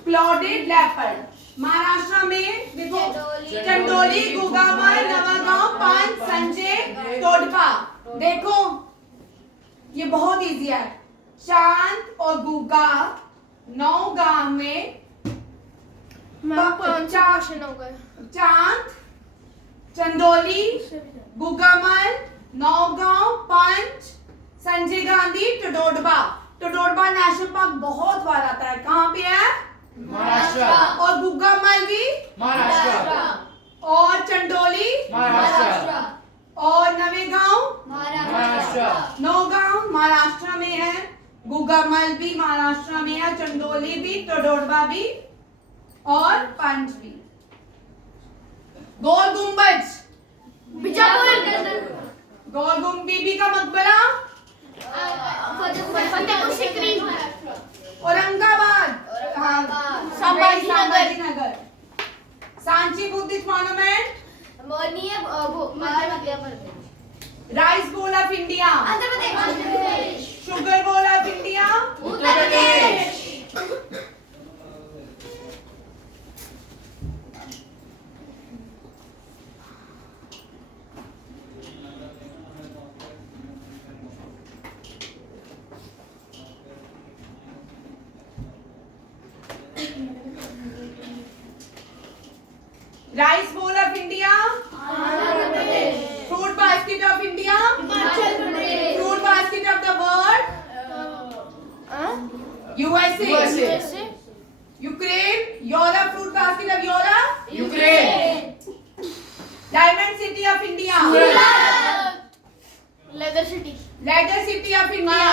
क्लोडिड लेपर्ड। महाराष्ट्र में देखो चंडोली, गुगामल, नवागांव, पंच, संजय, तोडपा। देखो ये बहुत इजी है। चांद और गुगा 9 गांव में क्वेश्चन हो गए। चांद, चंदोली, गुगामल, नौगांव, पंच, संजय गांधी, टडोडबा। टडोडबा नेशनल पार्क बहुत बार आता है। कहाँ पे है? महाराष्ट्र। और गुगामल भी महाराष्ट्र। और चंडोली महाराष्ट्र। और नवेगांव महाराष्ट्र। नौगांव महाराष्ट्र में है, गुगामल भी महाराष्ट्र में है, चंडोली भी, टडोडबा भी और पंच भी। गोल गुम्बज बीजापुर। गोल गुम्बद, Bibi ka Maqbara Fatehpur Sikri. Aurangabad, Sambhaji Nagar. Sambhaji Nagar. Sanchi Buddhist monument, Madhya Pradesh. Rice bowl of India, Andhra Pradesh. Sugar bowl of India, Uttar Pradesh. Rice bowl of India, fruit basket of India, fruit basket of the world, USA, USA. Ukraine, Europe, fruit basket of Europe, Ukraine. Diamond city of India, leather city, leather city of India,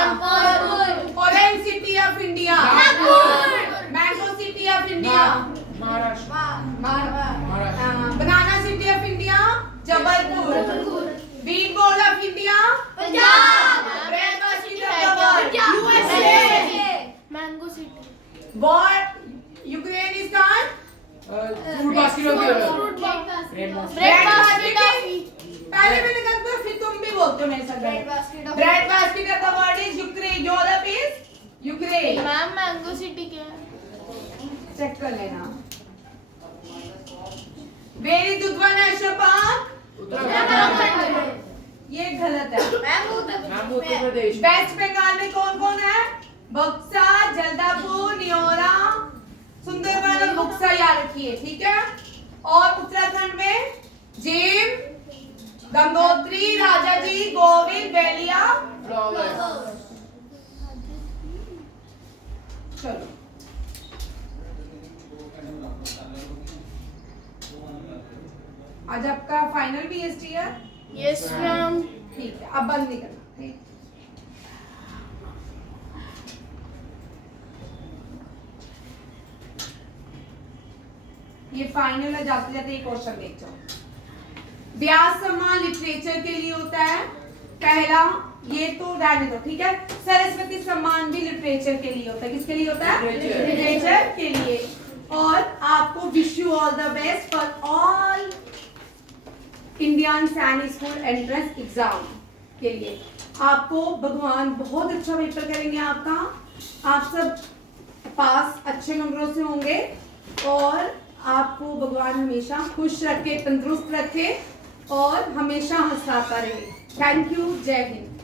orange city of India, mango city of India, Maharashtra. Maharashtra. Banana city of India, Jabalpur, wheat बोल of India, bread basket of the world, mango city, what Ukraine is called Fruit basket of the world. Bread basket. Bread basket. पहले मैंने कहा था, फिर तुम भी बोलते हो मेरे साथ। Bread basket of the world is Ukraine, Europe is Ukraine. Ma'am mango city क्या है? चेक कर लेना। Where is Dudhwa national park? Uttarakhand. ये गलत है। मैम उत्तर प्रदेश. वेस्ट बंगाल में कौन कौन है? बक्सा, जलदापुर, न्योरा, सुंदरबन और बुक्सा याद रखिए, ठीक है। और उत्तराखंड में जेम, गंगोत्री, राजाजी, गोविंद, बेलिया। Flowers. चलो आज आपका फाइनल भी एसटी है, यस मैम। ठीक है। अब बंद नहीं करना, ठीक। ये फाइनल है, जाते जाते एक क्वेश्चन देख जाओ। व्यास सम्मान लिटरेचर के लिए होता है पहला, ये तो रहने दो, ठीक है। सरस्वती सम्मान भी लिटरेचर के लिए होता है। किसके लिए होता है? Literature. लिटरेचर के लिए। और आपको wish you all the best for all Indian सैनिक स्कूल एंट्रेंस एग्जाम के लिए। आपको भगवान बहुत अच्छा पेपर करेंगे आपका, आप सब पास अच्छे नंबरों से होंगे और आपको भगवान हमेशा खुश रखे, तंदुरुस्त रखे और हमेशा हंसाता रहे। Thank you. जय हिंद।